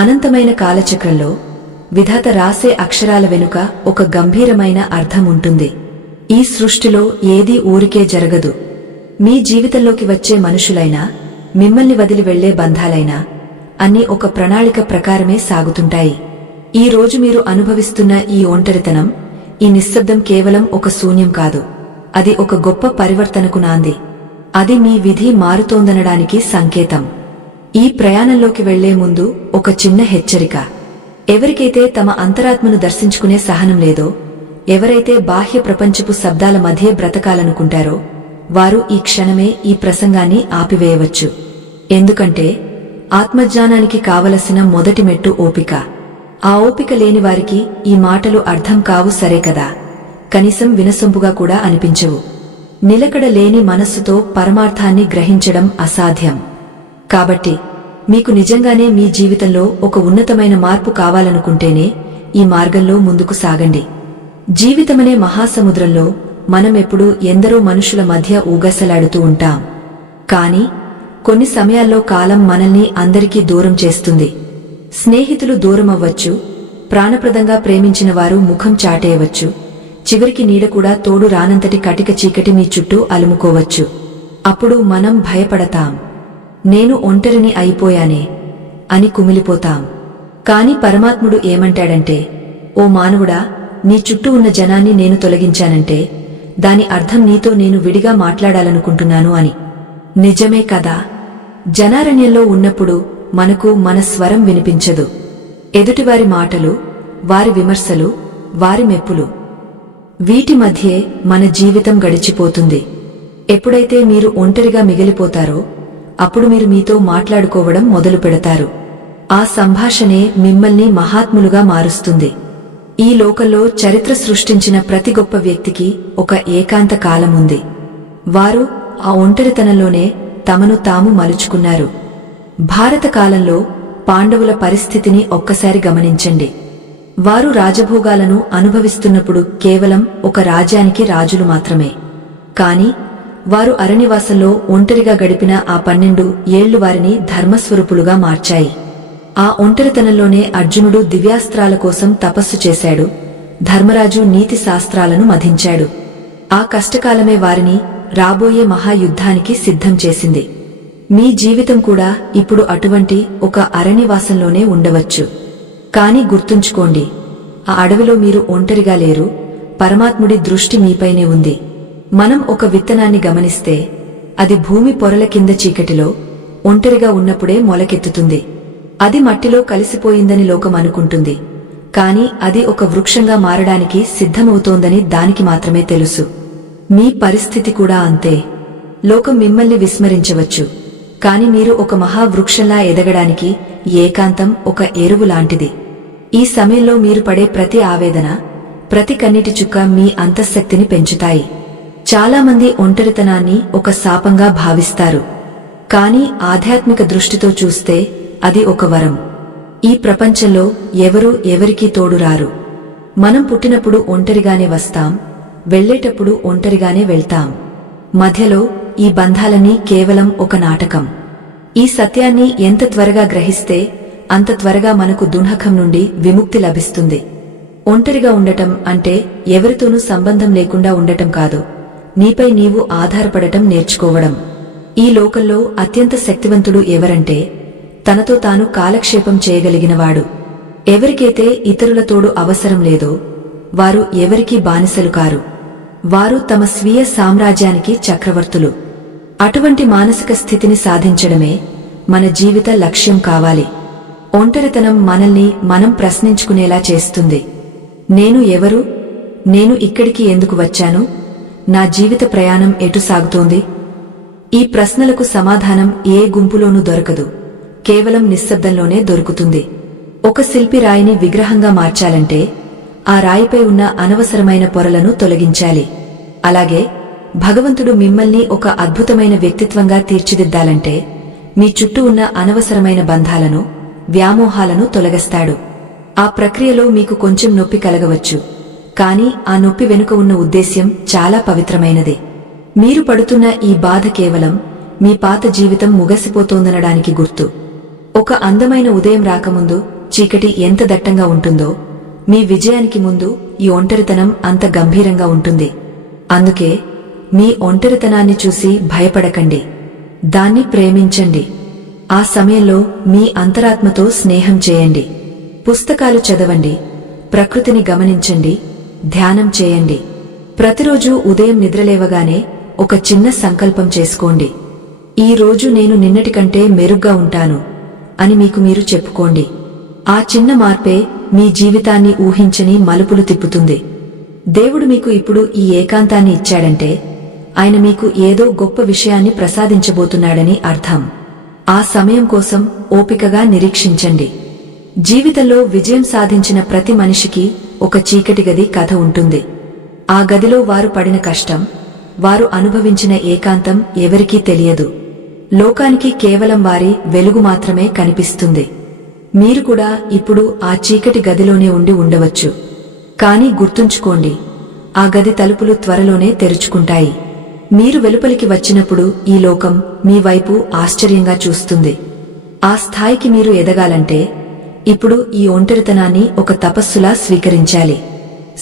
అనంతమైన కాలచక్రంలో విధాత రాసే అక్షరాల వెనుక ఒక గంభీరమైన అర్థం ఉంటుంది. ఈ సృష్టిలో ఏదీ ఊరికే జరగదు. మీ జీవితంలోకి వచ్చే మనుషులైనా, మిమ్మల్ని వదిలి వెళ్లే బంధాలైనా అన్నీ ఒక ప్రణాళిక ప్రకారమే సాగుతుంటాయి. ఈ రోజు మీరు అనుభవిస్తున్న ఈ ఒంటరితనం, ఈ నిశ్శబ్దం కేవలం ఒక శూన్యం కాదు. అది ఒక గొప్ప పరివర్తనకు నాంది. అది మీ విధి మారుతోందనడానికి సంకేతం. ఈ ప్రయాణంలోకి వెళ్లే ముందు ఒక చిన్న హెచ్చరిక. ఎవరికైతే తమ అంతరాత్మను దర్శించుకునే సహనం లేదో, ఎవరైతే బాహ్య ప్రపంచపు శబ్దాల మధ్య బ్రతకాలనుకుంటారో, వారు ఈ క్షణమే ఈ ప్రసంగాన్ని ఆపివేయవచ్చు. ఎందుకంటే ఆత్మజ్ఞానానికి కావలసిన మొదటి మెట్టు ఓపిక. ఆ ఓపిక లేని వారికి ఈ మాటలు అర్థం కావు, సరే కదా, కనీసం వినసొంపుగా కూడా అనిపించవు. నిలకడ లేని మనస్సుతో పరమార్థాన్ని గ్రహించడం అసాధ్యం. కాబట్టి మీకు నిజంగానే మీ జీవితంలో ఒక ఉన్నతమైన మార్పు కావాలనుకుంటేనే ఈ మార్గంలో ముందుకు సాగండి. జీవితమనే మహాసముద్రంలో మనమెప్పుడూ ఎందరో మనుషుల మధ్య ఊగసలాడుతూ ఉంటాం. కాని కొన్ని సమయాల్లో కాలం మనల్ని అందరికీ దూరం చేస్తుంది. స్నేహితులు దూరమవ్వచ్చు, ప్రాణప్రదంగా ప్రేమించిన వారు ముఖం చాటేయవచ్చు, చివరికి నీడ కూడా తోడు రానంతటి కటిక చీకటి మీ చుట్టూ అలుముకోవచ్చు. అప్పుడు మనం భయపడతాం. నేను ఒంటరిని అయిపోయానే అని కుమిలిపోతాం. కాని పరమాత్ముడు ఏమంటాడంటే, ఓ మానవుడా, నీ చుట్టూ ఉన్న జనాన్ని నేను తొలగించానంటే దాని అర్థం నీతో నేను విడిగా మాట్లాడాలనుకుంటున్నాను అని. నిజమే కదా. జనారణ్యంలో ఉన్నప్పుడు మనకు మన స్వరం వినిపించదు. ఎదుటివారి మాటలు, వారి విమర్శలు, వారి మెప్పులు, వీటి మధ్యే మన జీవితం గడిచిపోతుంది. ఎప్పుడైతే మీరు ఒంటరిగా మిగిలిపోతారో అప్పుడు మీరు మీతో మాట్లాడుకోవడం మొదలు పెడతారు. ఆ సంభాషణే మిమ్మల్ని మహాత్ములుగా మారుస్తుంది. ఈ లోకంలో చరిత్ర సృష్టించిన ప్రతి గొప్ప వ్యక్తికి ఒక ఏకాంత కాలముంది. వారు ఆ ఒంటరితనంలోనే తమను తాము మలుచుకున్నారు. భారత కాలంలో పాండవుల పరిస్థితిని ఒక్కసారి గమనించండి. వారు రాజభోగాలను అనుభవిస్తున్నప్పుడు కేవలం ఒక రాజ్యానికి రాజులు మాత్రమే. కాని వారు అరణ్యవాసంలో ఒంటరిగా గడిపిన ఆ 12 ఏళ్లు వారిని ధర్మస్వరూపులుగా మార్చాయి. ఆ ఒంటరితనంలోనే అర్జునుడు దివ్యాస్త్రాల కోసం తపస్సు చేశాడు, ధర్మరాజు నీతి శాస్త్రాలను మధించాడు. ఆ కష్టకాలమే వారిని రాబోయే మహాయుద్ధానికి సిద్ధం చేసింది. మీ జీవితం కూడా ఇప్పుడు అటువంటి ఒక అరణ్యవాసంలోనే ఉండవచ్చు. కాని గుర్తుంచుకోండి, ఆ అడవిలో మీరు ఒంటరిగా లేరు. పరమాత్ముడి దృష్టి మీపైనే ఉంది. మనం ఒక విత్తనాన్ని గమనిస్తే అది భూమి పొరల కింద చీకటిలో ఒంటరిగా ఉన్నప్పుడే మొలకెత్తుతుంది. అది మట్టిలో కలిసిపోయిందని లోకం అనుకుంటుంది. కాని అది ఒక వృక్షంగా మారడానికి సిద్ధమవుతోందని దానికి మాత్రమే తెలుసు. మీ పరిస్థితి కూడా అంతే. లోకం మిమ్మల్ని విస్మరించవచ్చు, కాని మీరు ఒక మహావృక్షంలా ఎదగడానికి ఏకాంతం ఒక ఎరువు లాంటిది. ఈ సమయంలో మీరు పడే ప్రతి ఆవేదన, ప్రతి కన్నీటి చుక్క మీ అంతఃశక్తిని పెంచుతాయి. చాలామంది ఒంటరితనాన్ని ఒక శాపంగా భావిస్తారు. కాని ఆధ్యాత్మిక దృష్టితో చూస్తే అది ఒక వరం. ఈ ప్రపంచంలో ఎవరూ ఎవరికీ తోడురారు. మనం పుట్టినప్పుడు ఒంటరిగానే వస్తాం, వెళ్లేటప్పుడు ఒంటరిగానే వెళ్తాం. మధ్యలో ఈ బంధాలన్నీ కేవలం ఒక నాటకం. ఈ సత్యాన్ని ఎంత త్వరగా గ్రహిస్తే అంత త్వరగా మనకు దుఃఖం నుండి విముక్తి లభిస్తుంది. ఒంటరిగా ఉండటం అంటే ఎవరితోనూ సంబంధం లేకుండా ఉండటం కాదు, నీపై నీవు ఆధారపడటం నేర్చుకోవడం. ఈ లోకంలో అత్యంత శక్తివంతుడు ఎవరంటే తనతో తాను కాలక్షేపం చేయగలిగినవాడు. ఎవరికైతే ఇతరుల తోడు అవసరం లేదో వారు ఎవరికీ బానిసలు కారు. వారు తమ స్వీయ సామ్రాజ్యానికి చక్రవర్తులు. అటువంటి మానసిక స్థితిని సాధించడమే మన జీవిత లక్ష్యం కావాలి. ఒంటరితనం మనల్ని మనం ప్రశ్నించుకునేలా చేస్తుంది. నేను ఎవరు? నేను ఇక్కడికి ఎందుకు వచ్చాను? నా జీవిత ప్రయాణం ఎటు సాగుతోంది? ఈ ప్రశ్నలకు సమాధానం ఏ గుంపులోనూ దొరకదు, కేవలం నిశ్శబ్దంలోనే దొరుకుతుంది. ఒక శిల్పి రాయిని విగ్రహంగా మార్చాలంటే ఆ రాయిపై ఉన్న అనవసరమైన పొరలను తొలగించాలి. అలాగే భగవంతుడు మిమ్మల్ని ఒక అద్భుతమైన వ్యక్తిత్వంగా తీర్చిదిద్దాలంటే మీ చుట్టూ ఉన్న అనవసరమైన బంధాలను, వ్యామోహాలను తొలగిస్తాడు. ఆ ప్రక్రియలో మీకు కొంచెం నొప్పి కలగవచ్చు, కాని ఆ నొప్పి వెనుక ఉన్న ఉద్దేశ్యం చాలా పవిత్రమైనది. మీరు పడుతున్న ఈ బాధ కేవలం మీ పాత జీవితం ముగసిపోతోందనడానికి గుర్తు. ఒక అందమైన ఉదయం రాకముందు చీకటి ఎంత దట్టంగా ఉంటుందో మీ విజయానికి ముందు ఈ ఒంటరితనం అంత గంభీరంగా ఉంటుంది. అందుకే మీ ఒంటరితనాన్ని చూసి భయపడకండి, దాన్ని ప్రేమించండి. ఆ సమయంలో మీ అంతరాత్మతో స్నేహం చేయండి. పుస్తకాలు చదవండి, ప్రకృతిని గమనించండి, ధ్యానం చేయండి. ప్రతిరోజూ ఉదయం నిద్రలేవగానే ఒక చిన్న సంకల్పం చేసుకోండి. ఈ రోజు నేను నిన్నటి కంటే మెరుగ్గా ఉంటాను అని మీకు మీరు చెప్పుకోండి. ఆ చిన్న మార్పే మీ జీవితాన్ని ఊహించని మలుపులు తిప్పుతుంది. దేవుడు మీకు ఇప్పుడు ఈ ఏకాంతాన్ని ఇచ్చాడంటే ఆయన మీకు ఏదో గొప్ప విషయాన్ని ప్రసాదించబోతున్నాడని అర్థం. ఆ సమయం కోసం ఓపికగా నిరీక్షించండి. జీవితంలో విజయం సాధించిన ప్రతి మనిషికి ఒక చీకటి గది కథ ఉంటుంది. ఆ గదిలో వారు పడిన కష్టం, వారు అనుభవించిన ఏకాంతం ఎవరికీ తెలియదు. లోకానికి కేవలం వారి వెలుగు మాత్రమే కనిపిస్తుంది. మీరు కూడా ఇప్పుడు ఆ చీకటి గదిలోనే ఉండి ఉండవచ్చు. కానీ గుర్తుంచుకోండి, ఆ గది తలుపులు త్వరలోనే తెరుచుకుంటాయి. మీరు వెలుపలికి వచ్చినప్పుడు ఈ లోకం మీ వైపు ఆశ్చర్యంగా చూస్తుంది. ఆ స్థాయికి మీరు ఎదగాలంటే ఇప్పుడు ఈ ఒంటరితనాన్ని ఒక తపస్సులా స్వీకరించాలి.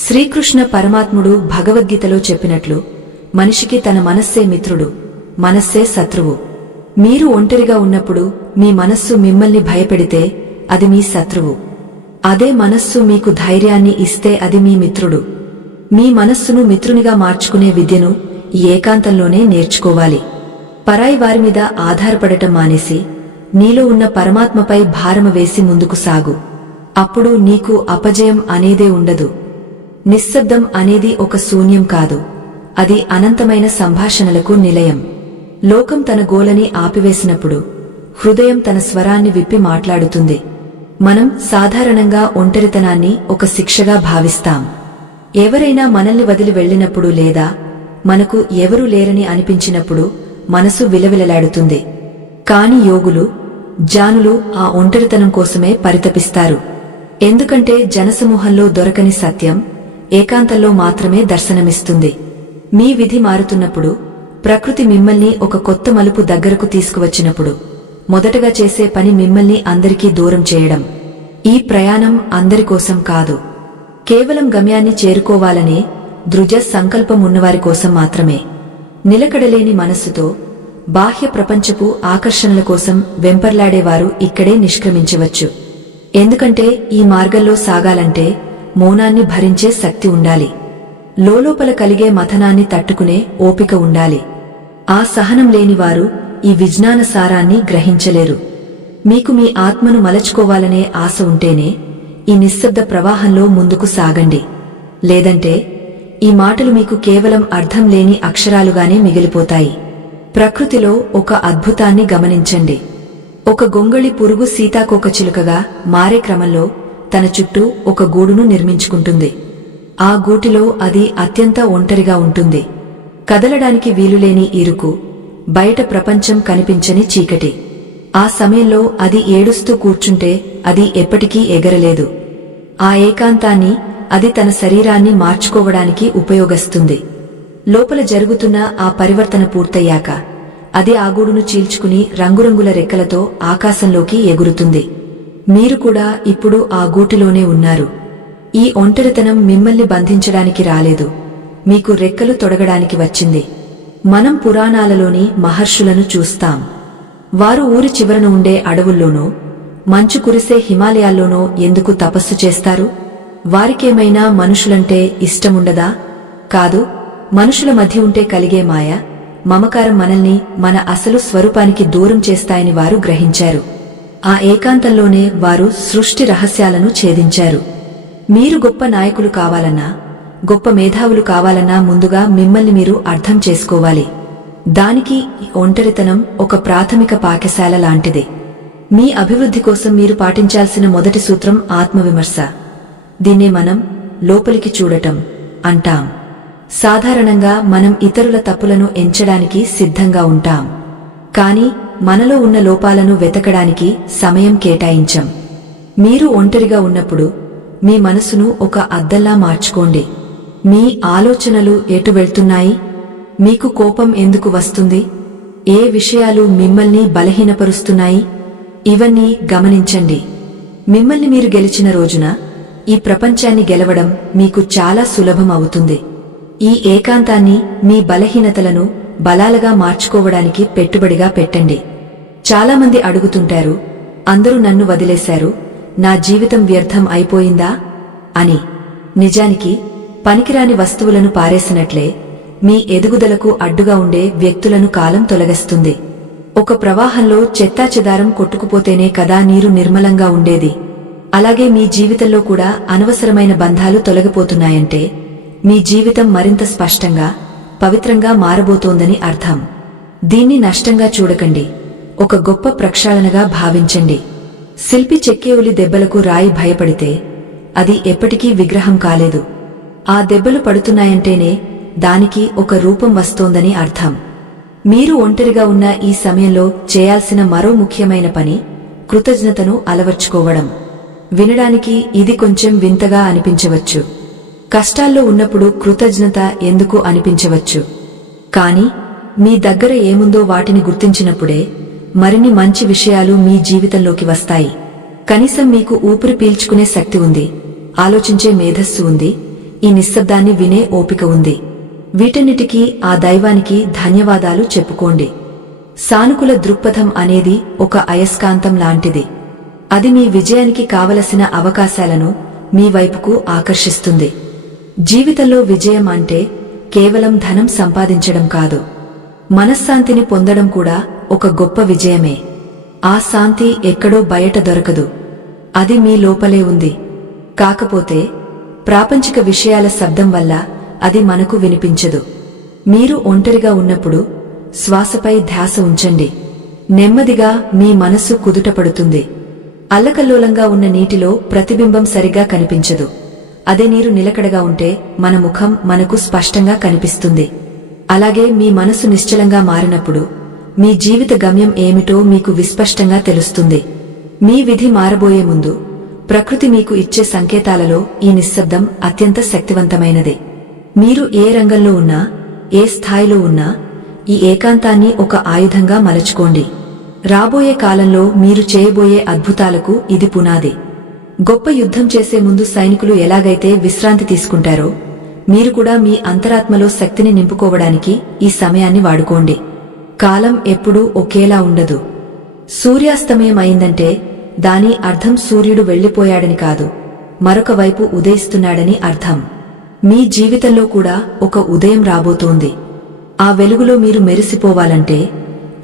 శ్రీకృష్ణ పరమాత్ముడు భగవద్గీతలో చెప్పినట్లు మనిషికి తన మనస్సే మిత్రుడు, మనస్సే శత్రువు. మీరు ఒంటరిగా ఉన్నప్పుడు మీ మనస్సు మిమ్మల్ని భయపెడితే అది మీ శత్రువు. అదే మనస్సు మీకు ధైర్యాన్ని ఇస్తే అది మీ మిత్రుడు. మీ మనస్సును మిత్రునిగా మార్చుకునే విద్యను ఈ ఏకాంతంలోనే నేర్చుకోవాలి. పరాయి వారి మీద ఆధారపడటం మానేసి నీలో ఉన్న పరమాత్మపై భారమ వేసి ముందుకు సాగు. అప్పుడు నీకు అపజయం అనేదే ఉండదు. నిశ్శబ్దం అనేది ఒక శూన్యం కాదు, అది అనంతమైన సంభాషణలకు నిలయం. లోకం తన గోలని ఆపివేసినప్పుడు హృదయం తన స్వరాన్ని విప్పి మాట్లాడుతుంది. మనం సాధారణంగా ఒంటరితనాన్ని ఒక శిక్షగా భావిస్తాం. ఎవరైనా మనల్ని వదిలి వెళ్లినప్పుడు లేదా మనకు ఎవరూ లేరని అనిపించినప్పుడు మనసు విలవిలలాడుతుంది. కాని యోగులు, జానులు ఆ ఒంటరితనం కోసమే పరితపిస్తారు. ఎందుకంటే జనసమూహంలో దొరకని సత్యం ఏకాంతంలో మాత్రమే దర్శనమిస్తుంది. మీ విధి మారుతున్నప్పుడు, ప్రకృతి మిమ్మల్ని ఒక కొత్త మలుపు దగ్గరకు తీసుకువచ్చినప్పుడు మొదటగా చేసే పని మిమ్మల్ని అందరికీ దూరం చేయడం. ఈ ప్రయాణం అందరికోసం కాదు, కేవలం గమ్యాన్ని చేరుకోవాలనే దృఢ సంకల్పం ఉన్నవారి కోసం మాత్రమే. నిలకడలేని మనస్సుతో బాహ్య ప్రపంచపు ఆకర్షణల కోసం వెంపర్లాడేవారు ఇక్కడే నిష్క్రమించవచ్చు. ఎందుకంటే ఈ మార్గంలో సాగాలంటే మౌనాన్ని భరించే శక్తి ఉండాలి. లోలోపల కలిగే మథనాన్ని తట్టుకునే ఓపిక ఉండాలి. ఆ సహనం లేనివారు ఈ విజ్ఞాన సారాన్ని గ్రహించలేరు. మీకు మీ ఆత్మను మలచుకోవాలనే ఆశ ఉంటేనే ఈ నిశ్శబ్ద ప్రవాహంలో ముందుకు సాగండి. లేదంటే ఈ మాటలు మీకు కేవలం అర్థం లేని అక్షరాలుగానే మిగిలిపోతాయి. ప్రకృతిలో ఒక అద్భుతాన్ని గమనించండి. ఒక గొంగళి పురుగు సీతాకోకచిలుకగా మారే క్రమంలో తన చుట్టూ ఒక గూడును నిర్మించుకుంటుంది. ఆ గూటిలో అది అత్యంత ఒంటరిగా ఉంటుంది. కదలడానికి వీలులేని ఇరుకు, బయట ప్రపంచం కనిపించని చీకటి. ఆ సమయంలో అది ఏడుస్తూ కూర్చుంటే అది ఎప్పటికీ ఎగరలేదు. ఆ ఏకాంతాన్ని అది తన శరీరాన్ని మార్చుకోవడానికి ఉపయోగిస్తుంది. లోపల జరుగుతున్న ఆ పరివర్తన పూర్తయ్యాక అది ఆ గూడును చీల్చుకుని రంగురంగుల రెక్కలతో ఆకాశంలోకి ఎగురుతుంది. మీరు కూడా ఇప్పుడు ఆ గూటిలోనే ఉన్నారు. ఈ ఒంటరితనం మిమ్మల్ని బంధించడానికి రాలేదు, మీకు రెక్కలు తొడగడానికి వచ్చింది. మనం పురాణాలలోని మహర్షులను చూస్తాం. వారు ఊరి చివరన ఉండే అడవుల్లోనో మంచు కురిసే హిమాలయాల్లోనో ఎందుకు తపస్సు చేస్తారు? వారికేమైనా మనుషులంటే ఇష్టముండదా? కాదు, మనుషుల మధ్య ఉంటే కలిగే మాయ, మమకారం మనల్ని మన అసలు స్వరూపానికి దూరం చేస్తాయని వారు గ్రహించారు. ఆ ఏకాంతంలోనే వారు సృష్టి రహస్యాలను ఛేదించారు. మీరు గొప్ప నాయకులు కావాలన్నా, గొప్ప మేధావులు కావాలన్నా ముందుగా మిమ్మల్ని మీరు అర్థం చేసుకోవాలి. దానికి ఒంటరితనం ఒక ప్రాథమిక పాఠశాల లాంటిది. మీ అభివృద్ధి కోసం మీరు పాటించాల్సిన మొదటి సూత్రం ఆత్మవిమర్శ. దీన్నే మనం లోపలికి చూడటం అంటాం. సాధారణంగా మనం ఇతరుల తప్పులను ఎంచడానికి సిద్ధంగా ఉంటాం, కాని మనలో ఉన్న లోపాలను వెతకడానికి సమయం కేటాయించం. మీరు ఒంటరిగా ఉన్నప్పుడు మీ మనసును ఒక అద్దంలా మార్చుకోండి. మీ ఆలోచనలు ఎటు వెళ్తున్నాయి? మీకు కోపం ఎందుకు వస్తుంది? ఏ విషయాలు మిమ్మల్ని బలహీనపరుస్తున్నాయి? ఇవన్నీ గమనించండి. మిమ్మల్ని మీరు గెలిచిన రోజున ఈ ప్రపంచాన్ని గెలవడం మీకు చాలా సులభం అవుతుంది. ఈ ఏకాంతాన్ని మీ బలహీనతలను బలాలుగా మార్చుకోవడానికి పెట్టుబడిగా పెట్టండి. చాలామంది అడుగుతుంటారు, అందరూ నన్ను వదిలేశారు, నా జీవితం వ్యర్థం అయిపోయిందా అని. నిజానికి పనికిరాని వస్తువులను పారేసినట్లే మీ ఎదుగుదలకు అడ్డుగా ఉండే వ్యక్తులను కాలం తొలగిస్తుంది. ఒక ప్రవాహంలో చెత్తాచెదారం కొట్టుకుపోతేనే కదా నీరు నిర్మలంగా ఉండేది. అలాగే మీ జీవితంలో కూడా అనవసరమైన బంధాలు తొలగిపోతున్నాయంటే మీ జీవితం మరింత స్పష్టంగా, పవిత్రంగా మారబోతోందని అర్థం. దీన్ని నష్టంగా చూడకండి, ఒక గొప్ప ప్రక్షాళనగా భావించండి. శిల్పి చెక్కేవులి దెబ్బలకు రాయి భయపడితే అది ఎప్పటికీ విగ్రహం కాలేదు. ఆ దెబ్బలు పడుతున్నాయంటేనే దానికి ఒక రూపం వస్తోందని అర్థం. మీరు ఒంటరిగా ఉన్న ఈ సమయంలో చేయాల్సిన మరో ముఖ్యమైన పని కృతజ్ఞతను అలవర్చుకోవడం. వినడానికి ఇది కొంచెం వింతగా అనిపించవచ్చు. కష్టాల్లో ఉన్నప్పుడు కృతజ్ఞత ఎందుకు అనిపించవచ్చు. కాని మీ దగ్గర ఏముందో వాటిని గుర్తించినప్పుడే మరిన్ని మంచి విషయాలు మీ జీవితంలోకి వస్తాయి. కనీసం మీకు ఊపిరి పీల్చుకునే శక్తి ఉంది, ఆలోచించే మేధస్సు ఉంది, ఈ నిశ్శబ్దాన్ని వినే ఓపిక ఉంది. వీటన్నిటికీ ఆ దైవానికి ధన్యవాదాలు చెప్పుకోండి. సానుకూల దృక్పథం అనేది ఒక అయస్కాంతం లాంటిది. అది మీ విజయానికి కావలసిన అవకాశాలను మీ వైపుకు ఆకర్షిస్తుంది. జీవితంలో విజయం అంటే కేవలం ధనం సంపాదించడం కాదు, మనశ్శాంతిని పొందడం కూడా ఒక గొప్ప విజయమే. ఆ శాంతి ఎక్కడో బయట దొరకదు, అది మీ లోపలే ఉంది. కాకపోతే ప్రాపంచిక విషయాల శబ్దం వల్ల అది మనకు వినిపించదు. మీరు ఒంటరిగా ఉన్నప్పుడు శ్వాసపై ధ్యాస ఉంచండి. నెమ్మదిగా మీ మనస్సు కుదుటపడుతుంది. అల్లకల్లోలంగా ఉన్న నీటిలో ప్రతిబింబం సరిగా కనిపించదు. అదే నీరు నిలకడగా ఉంటే మన ముఖం మనకు స్పష్టంగా కనిపిస్తుంది. అలాగే మీ మనసు నిశ్చలంగా మారినప్పుడు మీ జీవిత గమ్యం ఏమిటో మీకు విస్పష్టంగా తెలుస్తుంది. మీ విధి మారబోయే ముందు ప్రకృతి మీకు ఇచ్చే సంకేతాలలో ఈ నిశ్శబ్దం అత్యంత శక్తివంతమైనది. మీరు ఏ రంగంలో ఉన్నా, ఏ స్థాయిలో ఉన్నా ఈ ఏకాంతాన్ని ఒక ఆయుధంగా మలచుకోండి. రాబోయే కాలంలో మీరు చేయబోయే అద్భుతాలకు ఇది పునాది. గొప్ప యుద్ధం చేసే ముందు సైనికులు ఎలాగైతే విశ్రాంతి తీసుకుంటారో మీరు కూడా మీ అంతరాత్మలో శక్తిని నింపుకోవడానికి ఈ సమయాన్ని వాడుకోండి. కాలం ఎప్పుడూ ఒకేలా ఉండదు. సూర్యాస్తమయం అయిందంటే దాని అర్థం సూర్యుడు వెళ్లిపోయాడని కాదు, మరొక వైపు ఉదయిస్తున్నాడని అర్థం. మీ జీవితంలో కూడా ఒక ఉదయం రాబోతోంది. ఆ వెలుగులో మీరు మెరిసిపోవాలంటే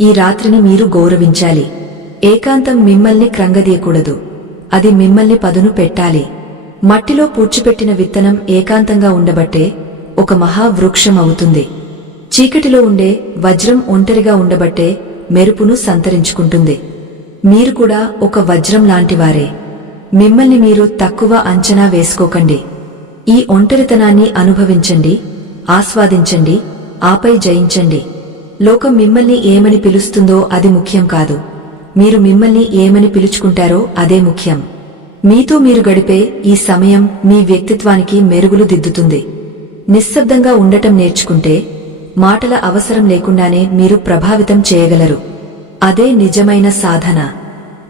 ఈ రాత్రిని మీరు గౌరవించాలి. ఏకాంతం మిమ్మల్ని క్రంగదీయకూడదు, అది మిమ్మల్ని పదును పెట్టాలి. మట్టిలో పూడ్చిపెట్టిన విత్తనం ఏకాంతంగా ఉండబట్టే ఒక మహావృక్షం అవుతుంది. చీకటిలో ఉండే వజ్రం ఒంటరిగా ఉండబట్టే మెరుపును సంతరించుకుంటుంది. మీరు కూడా ఒక వజ్రం లాంటివారే. మిమ్మల్ని మీరు తక్కువ అంచనా వేసుకోకండి. ఈ ఒంటరితనాన్ని అనుభవించండి, ఆస్వాదించండి, ఆపై జయించండి. లోకం మిమ్మల్ని ఏమని పిలుస్తుందో అది ముఖ్యం కాదు, మీరు మిమ్మల్ని ఏమని పిలుచుకుంటారో అదే ముఖ్యం. మీతో మీరు గడిపే ఈ సమయం మీ వ్యక్తిత్వానికి మెరుగులు దిద్దుతుంది. నిశ్శబ్దంగా ఉండటం నేర్చుకుంటే మాటల అవసరం లేకుండానే మీరు ప్రభావితం చేయగలరు. అదే నిజమైన సాధన.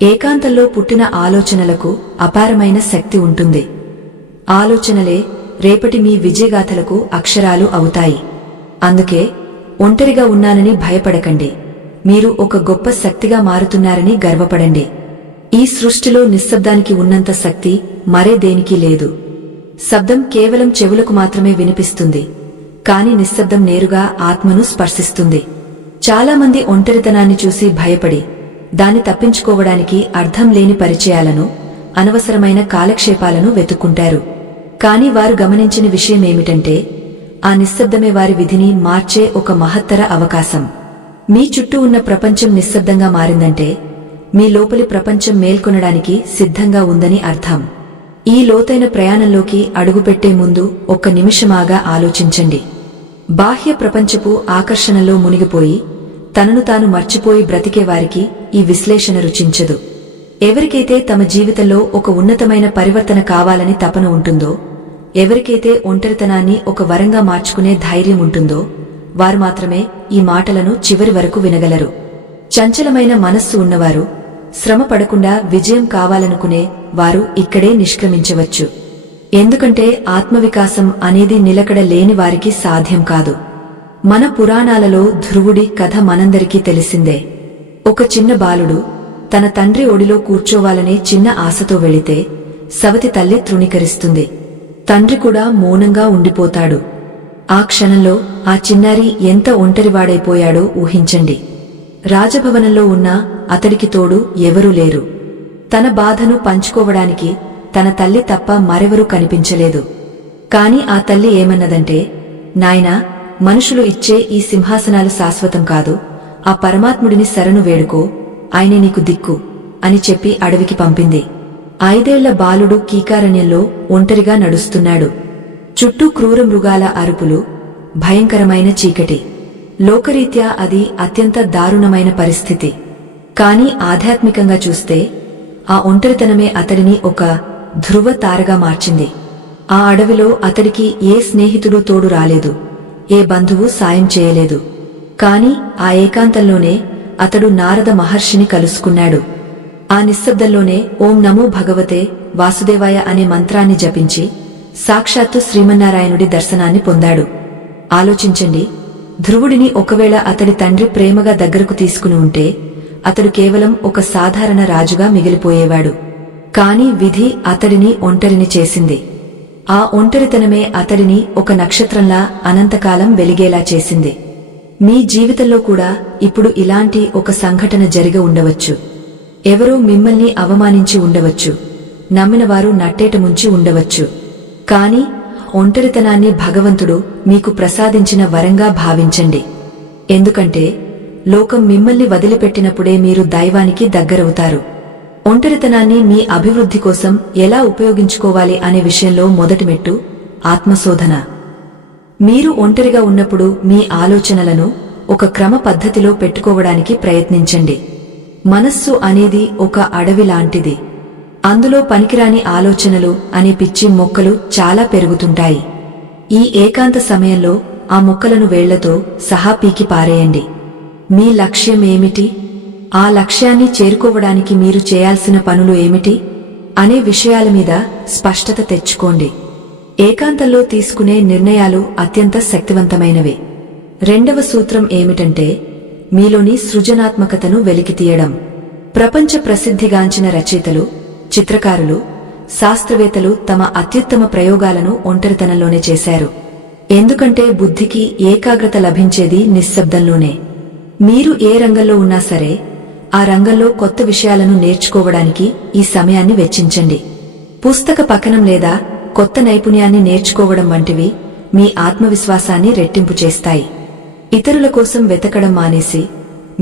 ఏకాంతంలో పుట్టిన ఆలోచనలకు అపారమైన శక్తి ఉంటుంది. ఆలోచనలే రేపటి మీ విజయగాథలకు అక్షరాలు అవుతాయి. అందుకే ఒంటరిగా ఉన్నానని భయపడకండి, మీరు ఒక గొప్ప శక్తిగా మారుతున్నారని గర్వపడండి. ఈ సృష్టిలో నిశ్శబ్దానికి ఉన్నంత శక్తి మరే దేనికి లేదు. శబ్దం కేవలం చెవులకు మాత్రమే వినిపిస్తుంది, కాని నిశ్శబ్దం నేరుగా ఆత్మను స్పర్శిస్తుంది. చాలామంది ఒంటరితనాన్ని చూసి భయపడి దాన్ని తప్పించుకోవడానికి అర్థం లేని పరిచయాలను, అనవసరమైన కాలక్షేపాలను వెతుక్కుంటారు. కాని వారు గమనించిన విషయమేమిటంటే ఆ నిశ్శబ్దమే వారి విధిని మార్చే ఒక మహత్తర అవకాశం. మీ చుట్టూ ఉన్న ప్రపంచం నిశ్శబ్దంగా మారిందంటే మీ లోపలి ప్రపంచం మేల్కొనడానికి సిద్ధంగా ఉందని అర్థం. ఈ లోతైన ప్రయాణంలోకి అడుగుపెట్టే ముందు ఒక్క నిమిషమాగా ఆలోచించండి. బాహ్య ప్రపంచపు ఆకర్షణలో మునిగిపోయి తనను తాను మర్చిపోయి బ్రతికేవారికి ఈ విశ్లేషణ రుచించదు. ఎవరికైతే తమ జీవితంలో ఒక ఉన్నతమైన పరివర్తన కావాలని తపన ఉంటుందో, ఎవరికైతే ఒంటరితనాన్ని ఒక వరంగా మార్చుకునే ధైర్యం ఉంటుందో వారు మాత్రమే ఈ మాటలను చివరి వరకు వినగలరు. చంచలమైన మనస్సు ఉన్నవారు, శ్రమ పడకుండా విజయం కావాలనుకునే వారు ఇక్కడే నిష్క్రమించవచ్చు. ఎందుకంటే ఆత్మవికాసం అనేది నిలకడ లేని వారికి సాధ్యం కాదు. మన పురాణాలలో ధ్రువుడి కథ మనందరికీ తెలిసిందే. ఒక చిన్న బాలుడు తన తండ్రి ఒడిలో కూర్చోవాలనే చిన్న ఆశతో వెళితే సవతి తల్లి తృణీకరిస్తుంది. తండ్రి కూడా మౌనంగా ఉండిపోతాడు. ఆ క్షణంలో ఆ చిన్నారి ఎంత ఒంటరివాడైపోయాడో ఊహించండి. రాజభవనంలో ఉన్న అతడికి తోడు ఎవరూ లేరు. తన బాధను పంచుకోవడానికి తన తల్లి తప్ప మరెవరూ కనిపించలేదు. కాని ఆ తల్లి ఏమన్నదంటే, నాయనా, మనుషులు ఇచ్చే ఈ సింహాసనాలు శాశ్వతం కాదు. ఆ పరమాత్ముడిని శరణు వేడుకో, ఆయనే నీకు దిక్కు అని చెప్పి అడవికి పంపింది. 5 ఏళ్ల బాలుడు కీకారణ్యంలో ఒంటరిగా నడుస్తున్నాడు. చుట్టూ క్రూర మృగాల అరుపులు, భయంకరమైన చీకటి. లోకరీత్యా అది అత్యంత దారుణమైన పరిస్థితి. కాని ఆధ్యాత్మికంగా చూస్తే ఆ ఒంటరితనమే అతడిని ఒక ధ్రువ తారగా మార్చింది. ఆ అడవిలో అతడికి ఏ స్నేహితుడు తోడు రాలేదు, ఏ బంధువు సాయం చేయలేదు. కాని ఆ ఏకాంతంలోనే అతడు నారద మహర్షిని కలుసుకున్నాడు. ఆ నిశ్శబ్దంలోనే ఓం నమో భగవతే వాసుదేవాయ అనే మంత్రాన్ని జపించి సాక్షాత్తు శ్రీమన్నారాయణుడి దర్శనాన్ని పొందాడు. ఆలోచించండి, ధ్రువుడిని ఒకవేళ అతడి తండ్రి ప్రేమగా దగ్గరకు తీసుకుని ఉంటే అతడు కేవలం ఒక సాధారణ రాజుగా మిగిలిపోయేవాడు. కాని విధి అతడిని ఒంటరిని చేసింది. ఆ ఒంటరితనమే అతడిని ఒక నక్షత్రంలా అనంతకాలం వెలిగేలా చేసింది. మీ జీవితంలో కూడా ఇప్పుడు ఇలాంటి ఒక సంఘటన జరిగి ఉండవచ్చు. ఎవరో మిమ్మల్ని అవమానించి ఉండవచ్చు, నమ్మినవారు నట్టేట ముంచి ఉండవచ్చు. కాని ఒంటరితనాన్ని భగవంతుడు మీకు ప్రసాదించిన వరంగా భావించండి. ఎందుకంటే లోకం మిమ్మల్ని వదిలిపెట్టినప్పుడే మీరు దైవానికి దగ్గరవుతారు. ఒంటరితనాన్ని మీ అభివృద్ధి కోసం ఎలా ఉపయోగించుకోవాలి అనే విషయంలో మొదటి మెట్టు ఆత్మశోధన. మీరు ఒంటరిగా ఉన్నప్పుడు మీ ఆలోచనలను ఒక క్రమ పద్ధతిలో పెట్టుకోవడానికి ప్రయత్నించండి. మనస్సు అనేది ఒక అడవి లాంటిది. అందులో పనికిరాని ఆలోచనలు అనే పిచ్చి మొక్కలు చాలా పెరుగుతుంటాయి. ఈ ఏకాంత సమయంలో ఆ మొక్కలను వేళ్లతో సహా పీకి పారేయండి. మీ లక్ష్యం ఏమిటి? ఆ లక్ష్యాన్ని చేరుకోవడానికి మీరు చేయాల్సిన పనులు ఏమిటి అనే విషయాల మీద స్పష్టత తెచ్చుకోండి. ఏకాంతంలో తీసుకునే నిర్ణయాలు అత్యంత శక్తివంతమైనవి. 2వ సూత్రం ఏమిటంటే మీలోని సృజనాత్మకతను వెలికితీయడం. ప్రపంచ ప్రసిద్ధిగాంచిన రచయితలు, చిత్రకారులు, శాస్త్రవేత్తలు తమ అత్యుత్తమ ప్రయోగాలను ఒంటరితనంలోనే చేశారు. ఎందుకంటే బుద్ధికి ఏకాగ్రత లభించేది నిశ్శబ్దంలోనే. మీరు ఏ రంగంలో ఉన్నా సరే ఆ రంగంలో కొత్త విషయాలను నేర్చుకోవడానికి ఈ సమయాన్ని వెచ్చించండి. పుస్తక పఠనం లేదా కొత్త నైపుణ్యాన్ని నేర్చుకోవడం వంటివి మీ ఆత్మవిశ్వాసాన్ని రెట్టింపు చేస్తాయి. ఇతరుల కోసం వెతకడం మానేసి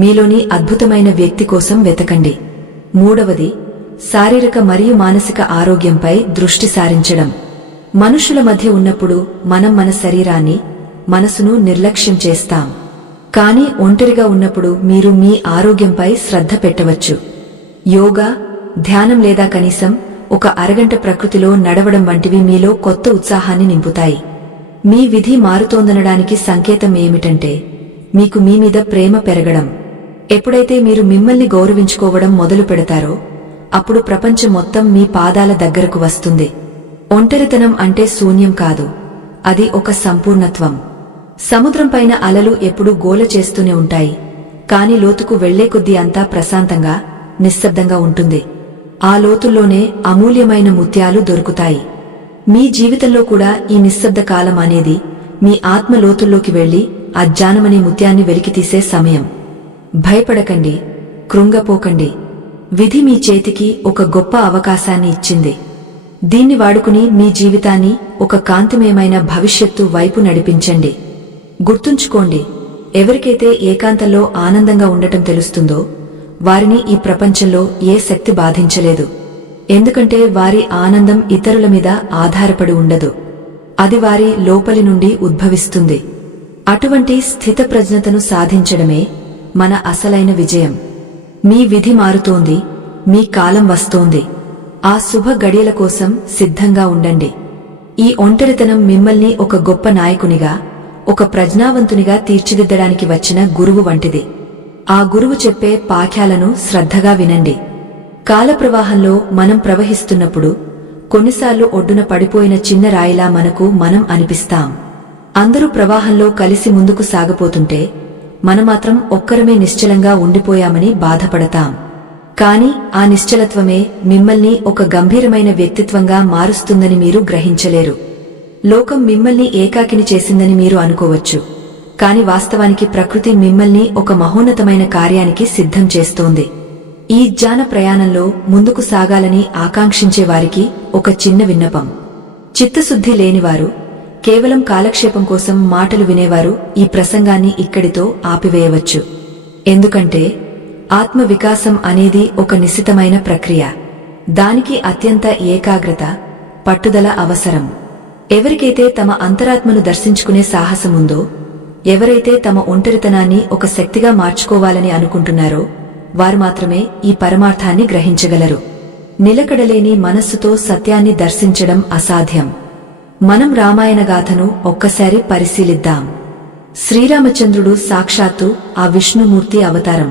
మీలోని అద్భుతమైన వ్యక్తి కోసం వెతకండి. 3వది శారీరక మరియు మానసిక ఆరోగ్యంపై దృష్టి సారించడం. మనుషుల మధ్య ఉన్నప్పుడు మనం మన శరీరాన్ని, మనసును నిర్లక్ష్యం చేస్తాం. కాని ఒంటరిగా ఉన్నప్పుడు మీరు మీ ఆరోగ్యంపై శ్రద్ధ పెట్టవచ్చు. యోగా, ధ్యానం లేదా కనీసం ఒక అరగంట ప్రకృతిలో నడవడం వంటివి మీలో కొత్త ఉత్సాహాన్ని నింపుతాయి. మీ విధి మారుతోందనడానికి సంకేతం ఏమిటంటే మీకు మీ మీద ప్రేమ పెరగడం. ఎప్పుడైతే మీరు మిమ్మల్ని గౌరవించుకోవడం మొదలు పెడతారో అప్పుడు ప్రపంచం మొత్తం మీ పాదాల దగ్గరకు వస్తుంది. ఒంటరితనం అంటే శూన్యం కాదు, అది ఒక సంపూర్ణత్వం. సముద్రంపైన అలలు ఎప్పుడూ గోల చేస్తూనే ఉంటాయి, కాని లోతుకు వెళ్లే కొద్దీ అంతా ప్రశాంతంగా, నిశ్శబ్దంగా ఉంటుంది. ఆ లోతుల్లోనే అమూల్యమైన ముత్యాలు దొరుకుతాయి. మీ జీవితంలో కూడా ఈ నిశ్శబ్ద కాలం అనేది మీ ఆత్మ లోతుల్లోకి వెళ్లి ఆ జ్ఞానమనే ముత్యాన్ని వెలికితీసే సమయం. భయపడకండి, కృంగపోకండి. విధి మీ చేతికి ఒక గొప్ప అవకాశాన్ని ఇచ్చింది. దీన్ని వాడుకుని మీ జీవితాన్ని ఒక కాంతిమయమైన భవిష్యత్తు వైపు నడిపించండి. గుర్తుంచుకోండి, ఎవరికైతే ఏకాంతంలో ఆనందంగా ఉండటం తెలుస్తుందో వారిని ఈ ప్రపంచంలో ఏ శక్తి బాధించలేదు. ఎందుకంటే వారి ఆనందం ఇతరుల మీద ఆధారపడి ఉండదు, అది వారి లోపలి నుండి ఉద్భవిస్తుంది. అటువంటి స్థితప్రజ్ఞతను సాధించడమే మన అసలైన విజయం. మీ విధి మారుతోంది, మీ కాలం వస్తోంది. ఆ శుభ గడియల కోసం సిద్ధంగా ఉండండి. ఈ ఒంటరితనం మిమ్మల్ని ఒక గొప్ప నాయకునిగా, ఒక ప్రజ్ఞావంతునిగా తీర్చిదిద్దడానికి వచ్చిన గురువు వంటిది. ఆ గురువు చెప్పే పాఠ్యాలను శ్రద్ధగా వినండి. కాలప్రవాహంలో మనం ప్రవహిస్తున్నప్పుడు కొన్నిసార్లు ఒడ్డున పడిపోయిన చిన్న రాయిలా మనం అనిపిస్తాం. అందరూ ప్రవాహంలో కలిసి ముందుకు సాగపోతుంటే మనమాత్రం ఒక్కరమే నిశ్చలంగా ఉండిపోయామని బాధపడతాం. కాని ఆ నిశ్చలత్వమే మిమ్మల్ని ఒక గంభీరమైన వ్యక్తిత్వంగా మారుస్తుందని మీరు గ్రహించలేరు. లోకం మిమ్మల్ని ఏకాకిని చేసిందని మీరు అనుకోవచ్చు, కాని వాస్తవానికి ప్రకృతి మిమ్మల్ని ఒక మహోన్నతమైన కార్యానికి సిద్ధం చేస్తోంది. ఈ జ్ఞాన ప్రయాణంలో ముందుకు సాగాలని ఆకాంక్షించే వారికి ఒక చిన్న విన్నపం. చిత్తశుద్ధి లేనివారు, కేవలం కాలక్షేపం కోసం మాటలు వినేవారు ఈ ప్రసంగాన్ని ఇక్కడితో ఆపివేయవచ్చు. ఎందుకంటే ఆత్మ వికాసం అనేది ఒక నిశితమైన ప్రక్రియ. దానికి అత్యంత ఏకాగ్రత, పట్టుదల అవసరం. ఎవరికైతే తమ అంతరాత్మను దర్శించుకునే సాహసముందో, ఎవరైతే తమ ఒంటరితనాన్ని ఒక శక్తిగా మార్చుకోవాలని అనుకుంటున్నారో వారు మాత్రమే ఈ పరమార్థాన్ని గ్రహించగలరు. నిలకడలేని మనస్సుతో సత్యాన్ని దర్శించడం అసాధ్యం. మనం రామాయణ గాథను ఒక్కసారి పరిశీలిద్దాం. శ్రీరామచంద్రుడు సాక్షాత్తు ఆ విష్ణుమూర్తి అవతారం.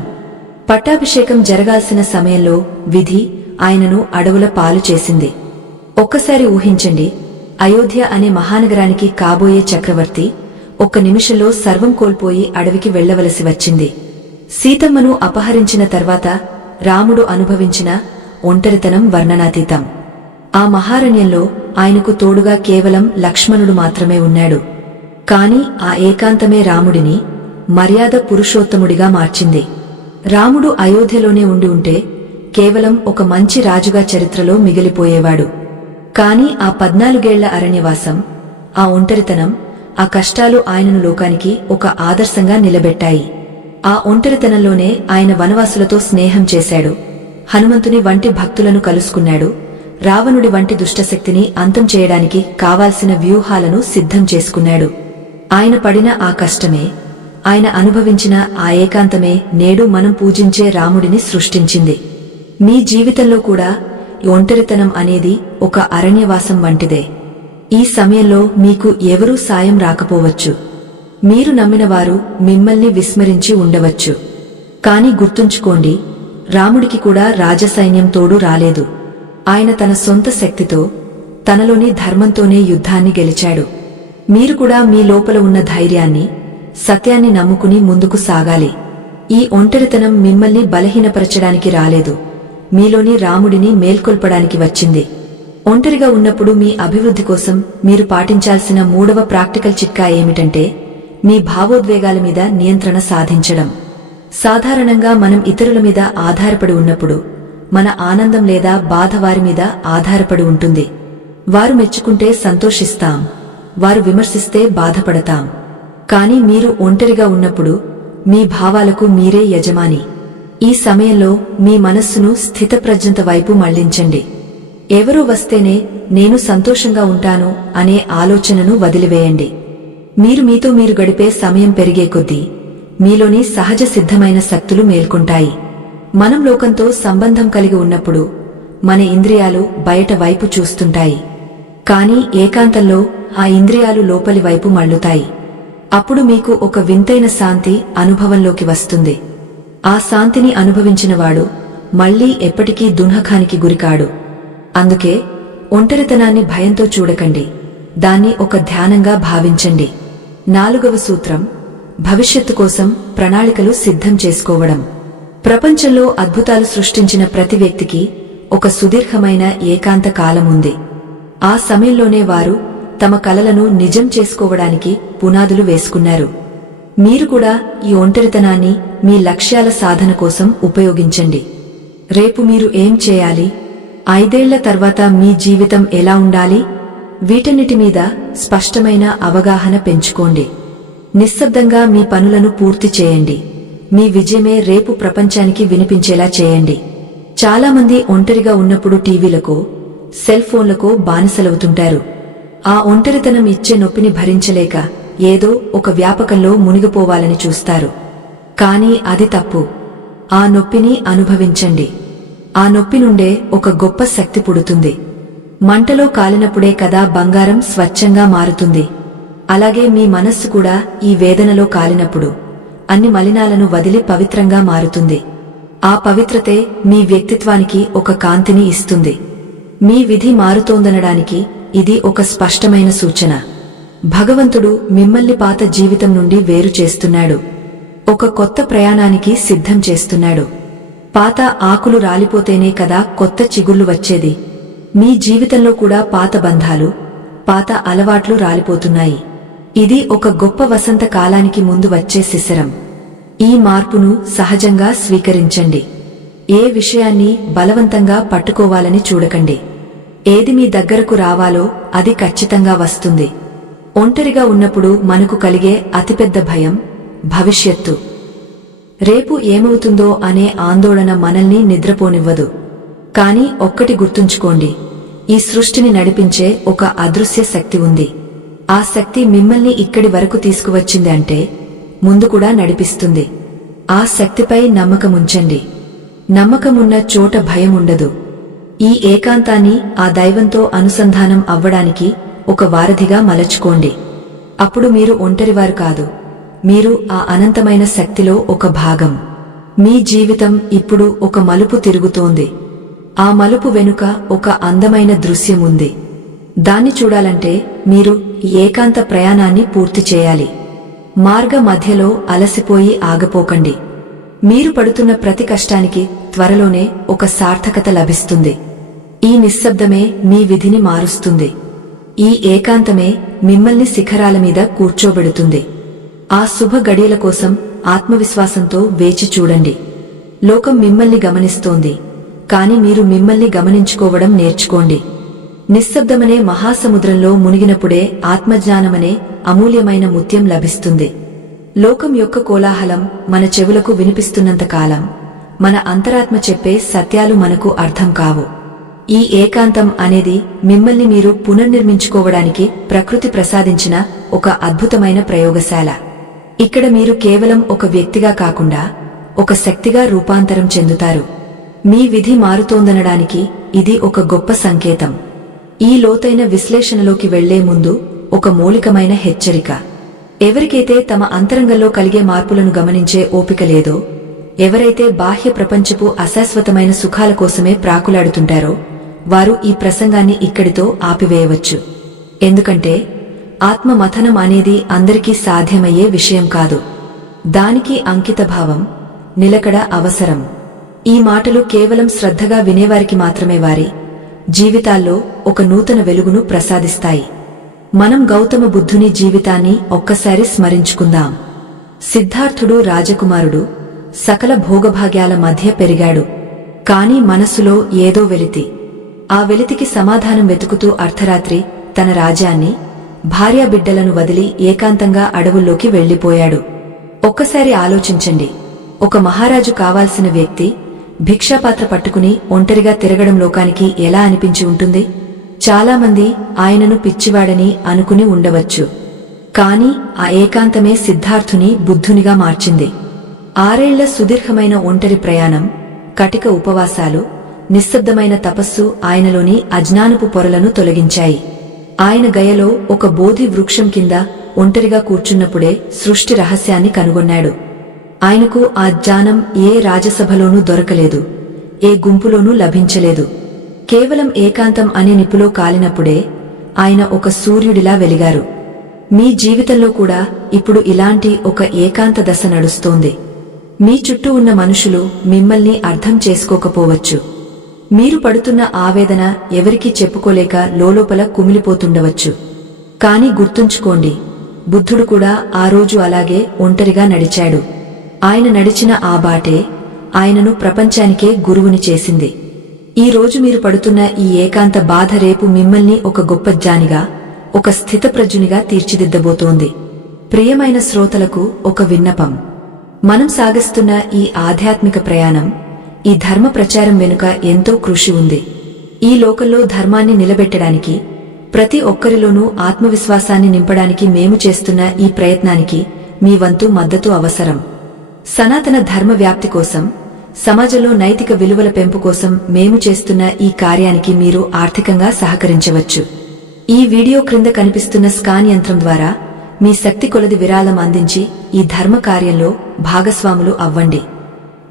పట్టాభిషేకం జరగాల్సిన సమయంలో విధి ఆయనను అడవుల పాలు చేసింది. ఒక్కసారి ఊహించండి, అయోధ్య అనే మహానగరానికి కాబోయే చక్రవర్తి ఒక్క నిమిషంలో సర్వం కోల్పోయి అడవికి వెళ్లవలసి వచ్చింది. సీతమ్మను అపహరించిన తర్వాత రాముడు అనుభవించిన ఒంటరితనం వర్ణనాతీతం. ఆ మహారణ్యంలో ఆయనకు తోడుగా కేవలం లక్ష్మణుడు మాత్రమే ఉన్నాడు. కాని ఆ ఏకాంతమే రాముడిని మర్యాద పురుషోత్తముడిగా మార్చింది. రాముడు అయోధ్యలోనే ఉండి ఉంటే కేవలం ఒక మంచి రాజుగా చరిత్రలో మిగిలిపోయేవాడు. కాని ఆ 14 అరణ్యవాసం, ఆ ఒంటరితనం, ఆ కష్టాలు ఆయనను లోకానికి ఒక ఆదర్శంగా నిలబెట్టాయి. ఆ ఒంటరితనంలోనే ఆయన వనవాసులతో స్నేహం చేశాడు, హనుమంతుని వంటి భక్తులను కలుసుకున్నాడు, రావణుడి వంటి దుష్టశక్తిని అంతం చేయడానికి కావాల్సిన వ్యూహాలను సిద్ధం చేసుకున్నాడు. ఆయన పడిన ఆ కష్టమే, ఆయన అనుభవించిన ఆ ఏకాంతమే నేడు మనం పూజించే రాముడిని సృష్టించింది. మీ జీవితంలో కూడా ఒంటరితనం అనేది ఒక అరణ్యవాసం వంటిదే. ఈ సమయంలో మీకు ఎవరూ సాయం రాకపోవచ్చు. మీరు నమ్మినవారు మిమ్మల్ని విస్మరించి ఉండవచ్చు. కాని గుర్తుంచుకోండి, రాముడికి కూడా రాజసైన్యం తోడు రాలేదు. ఆయన తన సొంత శక్తితో, తనలోని ధర్మంతోనే యుద్ధాన్ని గెలిచాడు. మీరు కూడా మీ లోపల ఉన్న ధైర్యాన్ని, సత్యాన్ని నమ్ముకుని ముందుకు సాగాలి. ఈ ఒంటరితనం మిమ్మల్ని బలహీనపరచడానికి రాలేదు, మీలోని రాముడిని మేల్కొల్పడానికి వచ్చింది. ఒంటరిగా ఉన్నప్పుడు మీ అభివృద్ధి కోసం మీరు పాటించాల్సిన 3వ ప్రాక్టికల్ చిట్కా ఏమిటంటే మీ భావోద్వేగాల మీద నియంత్రణ సాధించడం. సాధారణంగా మనం ఇతరుల మీద ఆధారపడి ఉన్నప్పుడు మన ఆనందం లేదా బాధ వారి మీద ఆధారపడి ఉంటుంది. వారు మెచ్చుకుంటే సంతోషిస్తాం, వారు విమర్శిస్తే బాధపడతాం. కాని మీరు ఒంటరిగా ఉన్నప్పుడు మీ భావాలకు మీరే యజమాని. ఈ సమయంలో మీ మనస్సును స్థితప్రజ్ఞత వైపు మళ్లించండి. ఎవరూ వస్తేనే నేను సంతోషంగా ఉంటాను అనే ఆలోచనను వదిలివేయండి. మీతో మీరు గడిపే సమయం పెరిగే కొద్దీ మీలోని సహజ సిద్ధమైన శక్తులు మేల్కొంటాయి. మనం లోకంతో సంబంధం కలిగి ఉన్నప్పుడు మన ఇంద్రియాలు బయట వైపు చూస్తుంటాయి. కాని ఏకాంతంలో ఆ ఇంద్రియాలు లోపలి వైపు మళ్లుతాయి. అప్పుడు మీకు ఒక వింతైన శాంతి అనుభవంలోకి వస్తుంది. ఆ శాంతిని అనుభవించినవాడు మళ్లీ ఎప్పటికీ దుఃఖానికి గురికాడు. అందుకే ఒంటరితనాన్ని భయంతో చూడకండి, దాన్ని ఒక ధ్యానంగా భావించండి. 4వ సూత్రం, భవిష్యత్తు కోసం ప్రణాళికలు సిద్ధం చేసుకోవడం. ప్రపంచంలో అద్భుతాలు సృష్టించిన ప్రతి వ్యక్తికి ఒక సుదీర్ఘమైన ఏకాంత కాలం ఉంది. ఆ సమయంలోనే వారు తమ కలలను నిజం చేసుకోవడానికి పునాదులు వేసుకున్నారు. మీరు కూడా ఈ ఒంటరితనాన్ని మీ లక్ష్యాల సాధన కోసం ఉపయోగించండి. రేపు మీరు ఏం చేయాలి, 5 ఏళ్ల తర్వాత మీ జీవితం ఎలా ఉండాలి, వీటన్నిటి మీద స్పష్టమైన అవగాహన పెంచుకోండి. నిశ్శబ్దంగా మీ పనులను పూర్తి చేయండి. మీ విజయమే రేపు ప్రపంచానికి వినిపించేలా చేయండి. చాలామంది ఒంటరిగా ఉన్నప్పుడు టీవీలకో, సెల్ ఫోన్లకో బానిసలవుతుంటారు. ఆ ఒంటరితనం ఇచ్చే నొప్పిని భరించలేక ఏదో ఒక వ్యాపకంలో మునిగిపోవాలని చూస్తారు. కాని అది తప్పు. ఆ నొప్పిని అనుభవించండి. ఆ నొప్పి నుండే ఒక గొప్ప శక్తి పుడుతుంది. మంటలో కాలినప్పుడే కదా బంగారం స్వచ్ఛంగా మారుతుంది. అలాగే మీ మనస్సు కూడా ఈ వేదనలో కాలినప్పుడు అన్ని మలినాలను వదిలి పవిత్రంగా మారుతుంది. ఆ పవిత్రతే మీ వ్యక్తిత్వానికి ఒక కాంతిని ఇస్తుంది. మీ విధి మారుతోందనడానికి ఇది ఒక స్పష్టమైన సూచన. భగవంతుడు మిమ్మల్ని పాత జీవితం నుండి వేరు చేస్తున్నాడు. ఒక కొత్త ప్రయాణానికి సిద్ధం చేస్తున్నాడు. పాత ఆకులు రాలిపోతేనే కదా కొత్త చిగుళ్లు వచ్చేది. మీ జీవితంలో కూడా పాత బంధాలు, పాత అలవాట్లు రాలిపోతున్నాయి. ఇది ఒక గొప్ప వసంత కాలానికి ముందు వచ్చే శిశిరం. ఈ మార్పును సహజంగా స్వీకరించండి. ఏ విషయాన్ని బలవంతంగా పట్టుకోవాలని చూడకండి. ఏది మీ దగ్గరకు రావాలో అది ఖచ్చితంగా వస్తుంది. ఒంటరిగా ఉన్నప్పుడు మనకు కలిగే అతిపెద్ద భయం భవిష్యత్తు. రేపు ఏమవుతుందో అనే ఆందోళన మనల్ని నిద్రపోనివ్వదు. కాని ఒక్కటి గుర్తుంచుకోండి, ఈ సృష్టిని నడిపించే ఒక అదృశ్య శక్తి ఉంది. ఆ శక్తి మిమ్మల్ని ఇక్కడి వరకు తీసుకువచ్చింది అంటే ముందు కూడా నడిపిస్తుంది. ఆ శక్తిపై నమ్మకముంచండి. నమ్మకమున్న చోట భయం ఉండదు. ఈ ఏకాంతాన్ని ఆ దైవంతో అనుసంధానం అవ్వడానికి ఒక వారధిగా మలచుకోండి. అప్పుడు మీరు ఒంటరివారు కాదు, మీరు ఆ అనంతమైన శక్తిలో ఒక భాగం. మీ జీవితం ఇప్పుడు ఒక మలుపు తిరుగుతోంది. ఆ మలుపు వెనుక ఒక అందమైన దృశ్యం ఉంది. దాన్ని చూడాలంటే మీరు ఈ ఏకాంత ప్రయాణాన్ని పూర్తి చేయాలి. మార్గ మధ్యలో అలసిపోయి ఆగపోకండి. మీరు పడుతున్న ప్రతి కష్టానికి త్వరలోనే ఒక సార్థకత లభిస్తుంది. ఈ నిశ్శబ్దమే మీ విధిని మారుస్తుంది. ఈ ఏకాంతమే మిమ్మల్ని శిఖరాల మీద కూర్చోబెడుతుంది. ఆ శుభ గడియల కోసం ఆత్మవిశ్వాసంతో వేచి చూడండి. లోకం మిమ్మల్ని గమనిస్తోంది, కాని మీరు మిమ్మల్ని గమనించుకోవడం నేర్చుకోండి. నిశ్శబ్దమనే మహాసముద్రంలో మునిగినప్పుడే ఆత్మజ్ఞానమనే అమూల్యమైన ముత్యం లభిస్తుంది. లోకం యొక్క కోలాహలం మన చెవులకు వినిపిస్తున్నంతకాలం మన అంతరాత్మ చెప్పే సత్యాలు మనకు అర్థం కావు. ఈ ఏకాంతం అనేది మిమ్మల్ని మీరు పునర్నిర్మించుకోవడానికి ప్రకృతి ప్రసాదించిన ఒక అద్భుతమైన ప్రయోగశాల. ఇక్కడ మీరు కేవలం ఒక వ్యక్తిగా కాకుండా ఒక శక్తిగా రూపాంతరం చెందుతారు. మీ విధి మారుతోందనడానికి ఇది ఒక గొప్ప సంకేతం. ఈ లోతైన విశ్లేషణలోకి వెళ్లే ముందు ఒక మౌలికమైన హెచ్చరిక. ఎవరికైతే తమ అంతరంగంలో కలిగే మార్పులను గమనించే ఓపిక లేదో, ఎవరైతే బాహ్య ప్రపంచపు అశాశ్వతమైన సుఖాల కోసమే ప్రాకులాడుతుంటారో వారు ఈ ప్రసంగాన్ని ఇక్కడితో ఆపివేయవచ్చు. ఎందుకంటే ఆత్మ మథనం అనేది అందరికీ సాధ్యమయ్యే విషయం కాదు. దానికి అంకితభావం, నిలకడ అవసరం. ఈ మాటలు కేవలం శ్రద్ధగా వినేవారికి మాత్రమే వారి జీవితాల్లో ఒక నూతన వెలుగును ప్రసాదిస్తాయి. మనం గౌతమ బుద్ధుని జీవితాన్ని ఒక్కసారి స్మరించుకుందాం. సిద్ధార్థుడు రాజకుమారుడు, సకల భోగభాగ్యాల మధ్య పెరిగాడు. కాని మనసులో ఏదో వెలితి. ఆ వెలితికి సమాధానం వెతుకుతూ అర్ధరాత్రి తన రాజ్యాన్ని, భార్యాబిడ్డలను వదిలి ఏకాంతంగా అడవుల్లోకి వెళ్లిపోయాడు. ఒక్కసారి ఆలోచించండి, ఒక మహారాజు కావాల్సిన వ్యక్తి భిక్షాపాత్ర పట్టుకుని ఒంటరిగా తిరగడం లోకానికి ఎలా అనిపించి ఉంటుంది? చాలామంది ఆయనను పిచ్చివాడని అనుకుని ఉండవచ్చు. కాని ఆ ఏకాంతమే సిద్ధార్థుని బుద్ధునిగా మార్చింది. 6 ఏళ్ల సుదీర్ఘమైన ఒంటరి ప్రయాణం, కటిక ఉపవాసాలు, నిశ్శబ్దమైన తపస్సు ఆయనలోని అజ్ఞానపు పొరలను తొలగించాయి. ఆయన గయలో ఒక బోధి వృక్షం కింద ఒంటరిగా కూర్చున్నప్పుడే సృష్టి రహస్యాన్ని కనుగొన్నాడు. ఆయనకు ఆ జ్ఞానం ఏ రాజసభలోనూ దొరకలేదు, ఏ గుంపులోనూ లభించలేదు. కేవలం ఏకాంతం అనే నిప్పులో కాలినప్పుడే ఆయన ఒక సూర్యుడిలా వెలిగారు. మీ జీవితంలో కూడా ఇప్పుడు ఇలాంటి ఒక ఏకాంత దశ నడుస్తోంది. మీ చుట్టూ ఉన్న మనుషులు మిమ్మల్ని అర్థం చేసుకోకపోవచ్చు. మీరు పడుతున్న ఆవేదన ఎవరికీ చెప్పుకోలేక లోలోపల కుమిలిపోతుండవచ్చు. కాని గుర్తుంచుకోండి, బుద్ధుడు కూడా ఆ రోజు అలాగే ఒంటరిగా నడిచాడు. ఆయన నడిచిన ఆ బాటే ఆయనను ప్రపంచానికే గురువుని చేసింది. ఈ రోజు మీరు పడుతున్న ఈ ఏకాంత బాధ రేపు మిమ్మల్ని ఒక గొప్ప జ్ఞానిగా, ఒక స్థితప్రజ్ఞునిగా తీర్చిదిద్దబోతోంది. ప్రియమైన శ్రోతలకు ఒక విన్నపం. మనం సాగిస్తున్న ఈ ఆధ్యాత్మిక ప్రయాణం, ఈ ధర్మ ప్రచారం వెనుక ఎంతో కృషి ఉంది. ఈ లోకంలో ధర్మాన్ని నిలబెట్టడానికి, ప్రతి ఒక్కరిలోనూ ఆత్మవిశ్వాసాన్ని నింపడానికి మేము చేస్తున్న ఈ ప్రయత్నానికి మీ వంతు మద్దతు అవసరం. సనాతన ధర్మ వ్యాప్తి కోసం, సమాజంలో నైతిక విలువల పెంపు కోసం మేము చేస్తున్న ఈ కార్యానికి మీరు ఆర్థికంగా సహకరించవచ్చు. ఈ వీడియో క్రింద కనిపిస్తున్న స్కాన్ యంత్రం ద్వారా మీ శక్తి కొలది విరాళం అందించి ఈ ధర్మ కార్యంలో భాగస్వాములు అవ్వండి.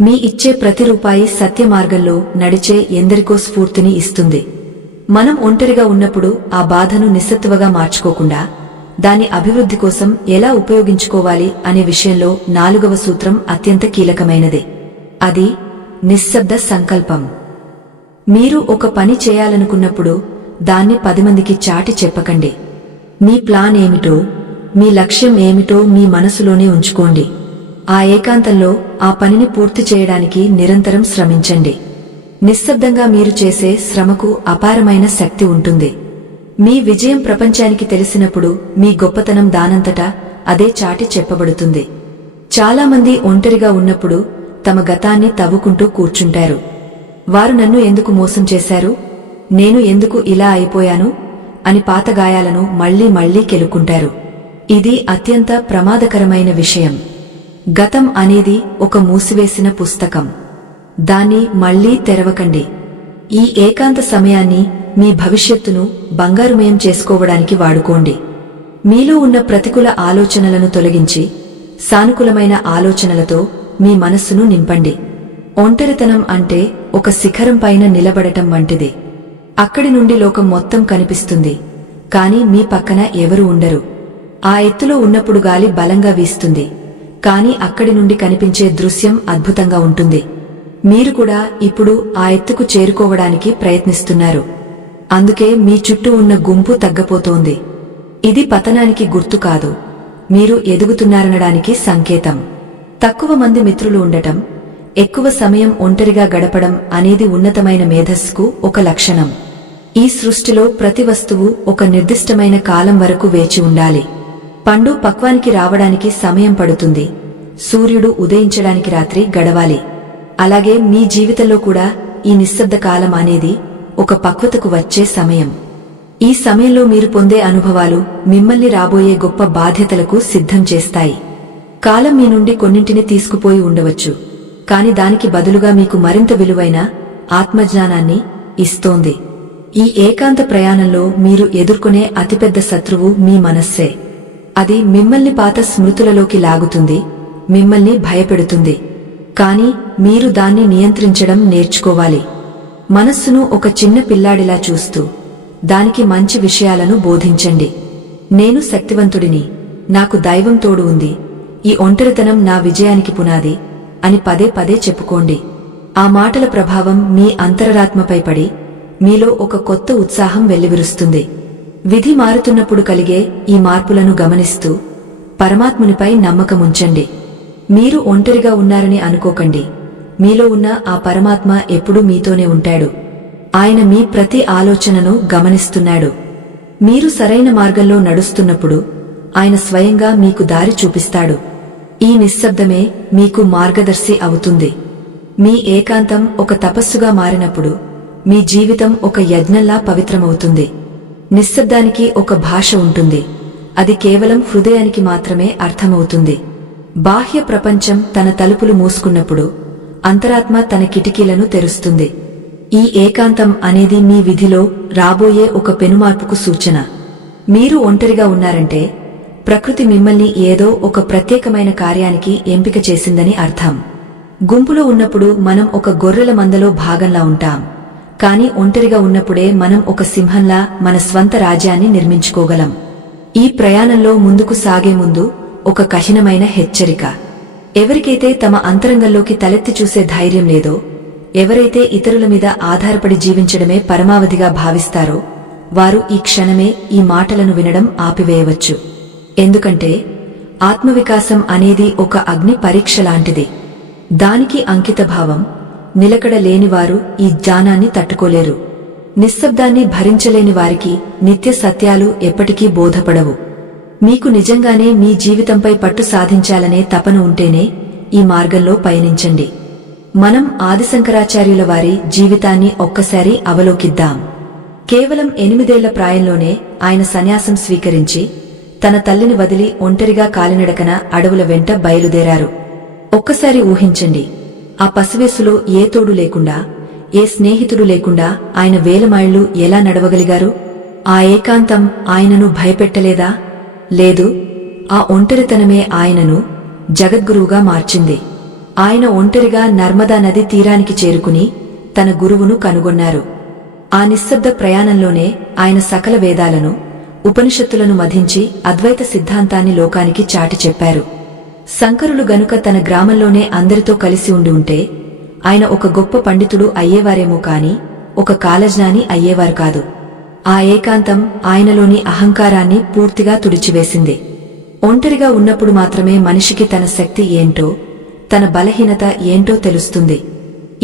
మీ ఇచ్చే ప్రతి రూపాయి సత్య మార్గంలో నడిచే ఎందరికో స్ఫూర్తిని ఇస్తుంది. మనం ఒంటరిగా ఉన్నప్పుడు ఆ బాధను నిస్సత్తువగా మార్చుకోకుండా దాని అభివృద్ధి కోసం ఎలా ఉపయోగించుకోవాలి అనే విషయంలో 4వ సూత్రం అత్యంత కీలకమైనదే. అది నిశ్శబ్ద సంకల్పం. మీరు ఒక పని చేయాలనుకున్నప్పుడు దాన్ని 10 మందికి చాటి చెప్పకండి. మీ ప్లాన్ ఏమిటో, మీ లక్ష్యం ఏమిటో మీ మనసులోనే ఉంచుకోండి. ఆ ఏకాంతంలో ఆ పనిని పూర్తి చేయడానికి నిరంతరం శ్రమించండి. నిశ్శబ్దంగా మీరు చేసే శ్రమకు అపారమైన శక్తి ఉంటుంది. మీ విజయం ప్రపంచానికి తెలిసినప్పుడు మీ గొప్పతనం దానంతటా అదే చాటి చెప్పబడుతుంది. చాలామంది ఒంటరిగా ఉన్నప్పుడు తమ గతాన్ని తవ్వుకుంటూ కూర్చుంటారు. వారు నన్ను ఎందుకు మోసం చేశారు, నేను ఎందుకు ఇలా అయిపోయాను అని పాత గాయాలను మళ్లీ మళ్లీ కెలుక్కుంటారు. ఇది అత్యంత ప్రమాదకరమైన విషయం. గతం అనేది ఒక మూసివేసిన పుస్తకం. దాన్ని మళ్లీ తెరవకండి. ఈ ఏకాంత సమయాన్ని మీ భవిష్యత్తును బంగారుమయం చేసుకోవడానికి వాడుకోండి. మీలో ఉన్న ప్రతికూల ఆలోచనలను తొలగించి సానుకూలమైన ఆలోచనలతో మీ మనస్సును నింపండి. ఒంటరితనం అంటే ఒక శిఖరం పైన నిలబడటం వంటిది. అక్కడి నుండి లోకం మొత్తం కనిపిస్తుంది, కాని మీ పక్కన ఎవరూ ఉండరు. ఆ ఎత్తులో ఉన్నప్పుడు గాలి బలంగా వీస్తుంది, కాని అక్కడి నుండి కనిపించే దృశ్యం అద్భుతంగా ఉంటుంది. మీరు కూడా ఇప్పుడు ఆ ఎత్తుకు చేరుకోవడానికి ప్రయత్నిస్తున్నారు. అందుకే మీ చుట్టూ ఉన్న గుంపు తగ్గపోతోంది. ఇది పతనానికి గుర్తు కాదు, మీరు ఎదుగుతున్నారనడానికి సంకేతం. తక్కువ మంది మిత్రులు ఉండటం, ఎక్కువ సమయం ఒంటరిగా గడపడం అనేది ఉన్నతమైన మేధస్సుకు ఒక లక్షణం. ఈ సృష్టిలో ప్రతి వస్తువు ఒక నిర్దిష్టమైన కాలం వరకు వేచి ఉండాలి. పండు పక్వానికి రావడానికి సమయం పడుతుంది, సూర్యుడు ఉదయించడానికి రాత్రి గడవాలి. అలాగే మీ జీవితంలో కూడా ఈ నిశ్శబ్ద కాలం అనేది ఒక పక్వతకు వచ్చే సమయం. ఈ సమయంలో మీరు పొందే అనుభవాలు మిమ్మల్ని రాబోయే గొప్ప బాధ్యతలకు సిద్ధం చేస్తాయి. కాలం మీ నుండి కొన్నింటిని తీసుకుపోయి ఉండవచ్చు, కాని దానికి బదులుగా మీకు మరింత విలువైన ఆత్మజ్ఞానాన్ని ఇస్తోంది. ఈ ఏకాంత ప్రయాణంలో మీరు ఎదుర్కొనే అతిపెద్ద శత్రువు మీ మనస్సే. అది మిమ్మల్ని పాత స్మృతులలోకి లాగుతుంది, మిమ్మల్ని భయపెడుతుంది. కాని మీరు దాన్ని నియంత్రించడం నేర్చుకోవాలి. మనస్సును ఒక చిన్న పిల్లాడిలా చూస్తూ దానికి మంచి విషయాలను బోధించండి. నేను శక్తివంతుడిని, నాకు దైవం తోడు ఉంది, ఈ ఒంటరితనం నా విజయానికి పునాది అని పదే పదే చెప్పుకోండి. ఆ మాటల ప్రభావం మీ అంతరాత్మపై పడి మీలో ఒక కొత్త ఉత్సాహం వెల్లివిరుస్తుంది. విధి మారుతున్నప్పుడు కలిగే ఈ మార్పులను గమనిస్తూ పరమాత్మునిపై నమ్మకముంచండి. మీరు ఒంటరిగా ఉన్నారని అనుకోకండి. మీలో ఉన్న ఆ పరమాత్మ ఎప్పుడూ మీతోనే ఉంటాడు. ఆయన మీ ప్రతి ఆలోచనను గమనిస్తున్నాడు. మీరు సరైన మార్గంలో నడుస్తున్నప్పుడు ఆయన స్వయంగా మీకు దారి చూపిస్తాడు. ఈ నిశ్శబ్దమే మీకు మార్గదర్శి అవుతుంది. మీ ఏకాంతం ఒక తపస్సుగా మారినప్పుడు మీ జీవితం ఒక యజ్ఞంలా పవిత్రమవుతుంది. నిశ్శబ్దానికి ఒక భాష ఉంటుంది, అది కేవలం హృదయానికి మాత్రమే అర్థమవుతుంది. బాహ్య ప్రపంచం తన తలుపులు మూసుకున్నప్పుడు అంతరాత్మ తన కిటికీలను తెరుస్తుంది. ఈ ఏకాంతం అనేది మీ విధిలో రాబోయే ఒక పెనుమార్పుకు సూచన. మీరు ఒంటరిగా ఉన్నారంటే ప్రకృతి మిమ్మల్ని ఏదో ఒక ప్రత్యేకమైన కార్యానికి ఎంపిక చేసిందని అర్థం. గుంపులో ఉన్నప్పుడు మనం ఒక గొర్రెల మందలో భాగంలా ఉంటాం, కాని ఒంటరిగా ఉన్నప్పుడే మనం ఒక సింహంలా మన స్వంత రాజ్యాన్ని నిర్మించుకోగలం. ఈ ప్రయాణంలో ముందుకు సాగే ముందు ఒక కఠినమైన హెచ్చరిక. ఎవరికైతే తమ అంతరంగంలోకి తలెత్తి చూసే ధైర్యం లేదో, ఎవరైతే ఇతరుల మీద ఆధారపడి జీవించడమే పరమావధిగా భావిస్తారో వారు ఈ క్షణమే ఈ మాటలను వినడం ఆపివేయవచ్చు. ఎందుకంటే ఆత్మవికాసం అనేది ఒక అగ్ని పరీక్ష లాంటిది. దానికి అంకితభావం, నిలకడ లేనివారు ఈ జ్ఞానాన్ని తట్టుకోలేరు. నిశ్శబ్దాన్ని భరించలేని వారికి నిత్య సత్యాలు ఎప్పటికీ బోధపడవు. మీకు నిజంగానే మీ జీవితంపై పట్టు సాధించాలనే తపన ఉంటేనే ఈ మార్గంలో పయనించండి. మనం ఆదిశంకరాచార్యుల వారి జీవితాన్ని ఒక్కసారి అవలోకిద్దాం. కేవలం 8 ఏళ్ల ప్రాయంలోనే ఆయన సన్యాసం స్వీకరించి తన తల్లిని వదిలి ఒంటరిగా కాలినడకన అడవుల వెంట బయలుదేరారు. ఒక్కసారి ఊహించండి, ఆ పసివయస్సులో ఏ తోడు లేకుండా, ఏ స్నేహితుడు లేకుండా ఆయన వేల మైళ్లు ఎలా నడవగలిగారు? ఆ ఏకాంతం ఆయనను భయపెట్టలేదా? లేదు, ఆ ఒంటరితనమే ఆయనను జగద్గురువుగా మార్చింది. ఆయన ఒంటరిగా నర్మదా నది తీరానికి చేరుకుని తన గురువును కనుగొన్నారు. ఆ నిశ్శబ్ద ప్రయాణంలోనే ఆయన సకల వేదాలను, ఉపనిషత్తులను మధించి అద్వైత సిద్ధాంతాన్ని లోకానికి చాటి చెప్పారు. శంకరులు గనుక తన గ్రామంలోనే అందరితో కలిసి ఉండి ఉంటే ఆయన ఒక గొప్ప పండితుడు అయ్యేవారేమో కాని ఒక కాలజ్ఞాని అయ్యేవారు కాదు. ఆ ఏకాంతం ఆయనలోని అహంకారాన్ని పూర్తిగా తుడిచివేసింది. ఒంటరిగా ఉన్నప్పుడు మాత్రమే మనిషికి తన శక్తి ఏంటో, తన బలహీనత ఏంటో తెలుస్తుంది.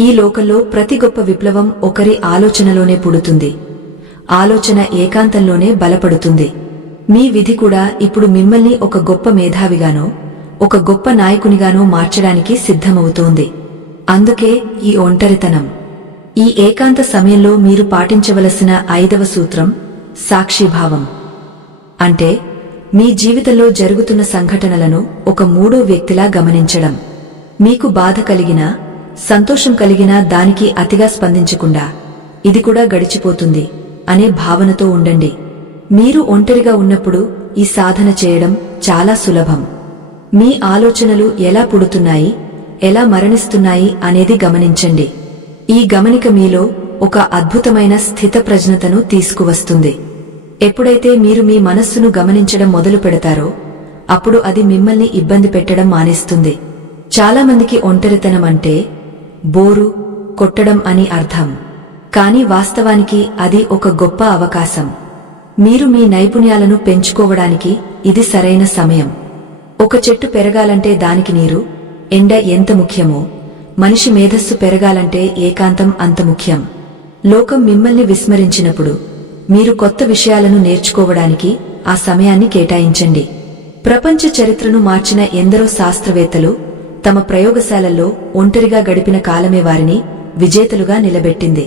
ఈ లోకంలో ప్రతి గొప్ప విప్లవం ఒకరి ఆలోచనలోనే పుడుతుంది. ఆలోచన ఏకాంతంలోనే బలపడుతుంది. మీ విధి కూడా ఇప్పుడు మిమ్మల్ని ఒక గొప్ప మేధావిగానో, ఒక గొప్ప నాయకునిగానో మార్చడానికి సిద్ధమవుతోంది. అందుకే ఈ ఒంటరితనం. ఈ ఏకాంత సమయంలో మీరు పాటించవలసిన 5వ సూత్రం సాక్షిభావం. అంటే మీ జీవితంలో జరుగుతున్న సంఘటనలను ఒక మూడో వ్యక్తిలా గమనించడం. మీకు బాధ కలిగినా, సంతోషం కలిగినా దానికి అతిగా స్పందించకుండా ఇది కూడా గడిచిపోతుంది అనే భావనతో ఉండండి. మీరు ఒంటరిగా ఉన్నప్పుడు ఈ సాధన చేయడం చాలా సులభం. మీ ఆలోచనలు ఎలా పుడుతున్నాయి, ఎలా మరణిస్తున్నాయి అనేది గమనించండి. ఈ గమనిక మీలో ఒక అద్భుతమైన స్థితప్రజ్ఞతను తీసుకువస్తుంది. ఎప్పుడైతే మీరు మీ మనస్సును గమనించడం మొదలు పెడతారో అప్పుడు అది మిమ్మల్ని ఇబ్బంది పెట్టడం మానేస్తుంది. చాలామందికి ఒంటరితనం అంటే బోరు కొట్టడం అని అర్థం. కానీ వాస్తవానికి అది ఒక గొప్ప అవకాశం. మీరు మీ నైపుణ్యాలను పెంచుకోవడానికి ఇది సరైన సమయం. ఒక చెట్టు పెరగాలంటే దానికి నీరు, ఎండ ఎంత ముఖ్యమో మనిషి మేధస్సు పెరగాలంటే ఏకాంతం అంత ముఖ్యం. లోకం మిమ్మల్ని విస్మరించినప్పుడు మీరు కొత్త విషయాలను నేర్చుకోవడానికి ఆ సమయాన్ని కేటాయించండి. ప్రపంచ చరిత్రను మార్చిన ఎందరో శాస్త్రవేత్తలు తమ ప్రయోగశాలల్లో ఒంటరిగా గడిపిన కాలమే వారిని విజేతలుగా నిలబెట్టింది.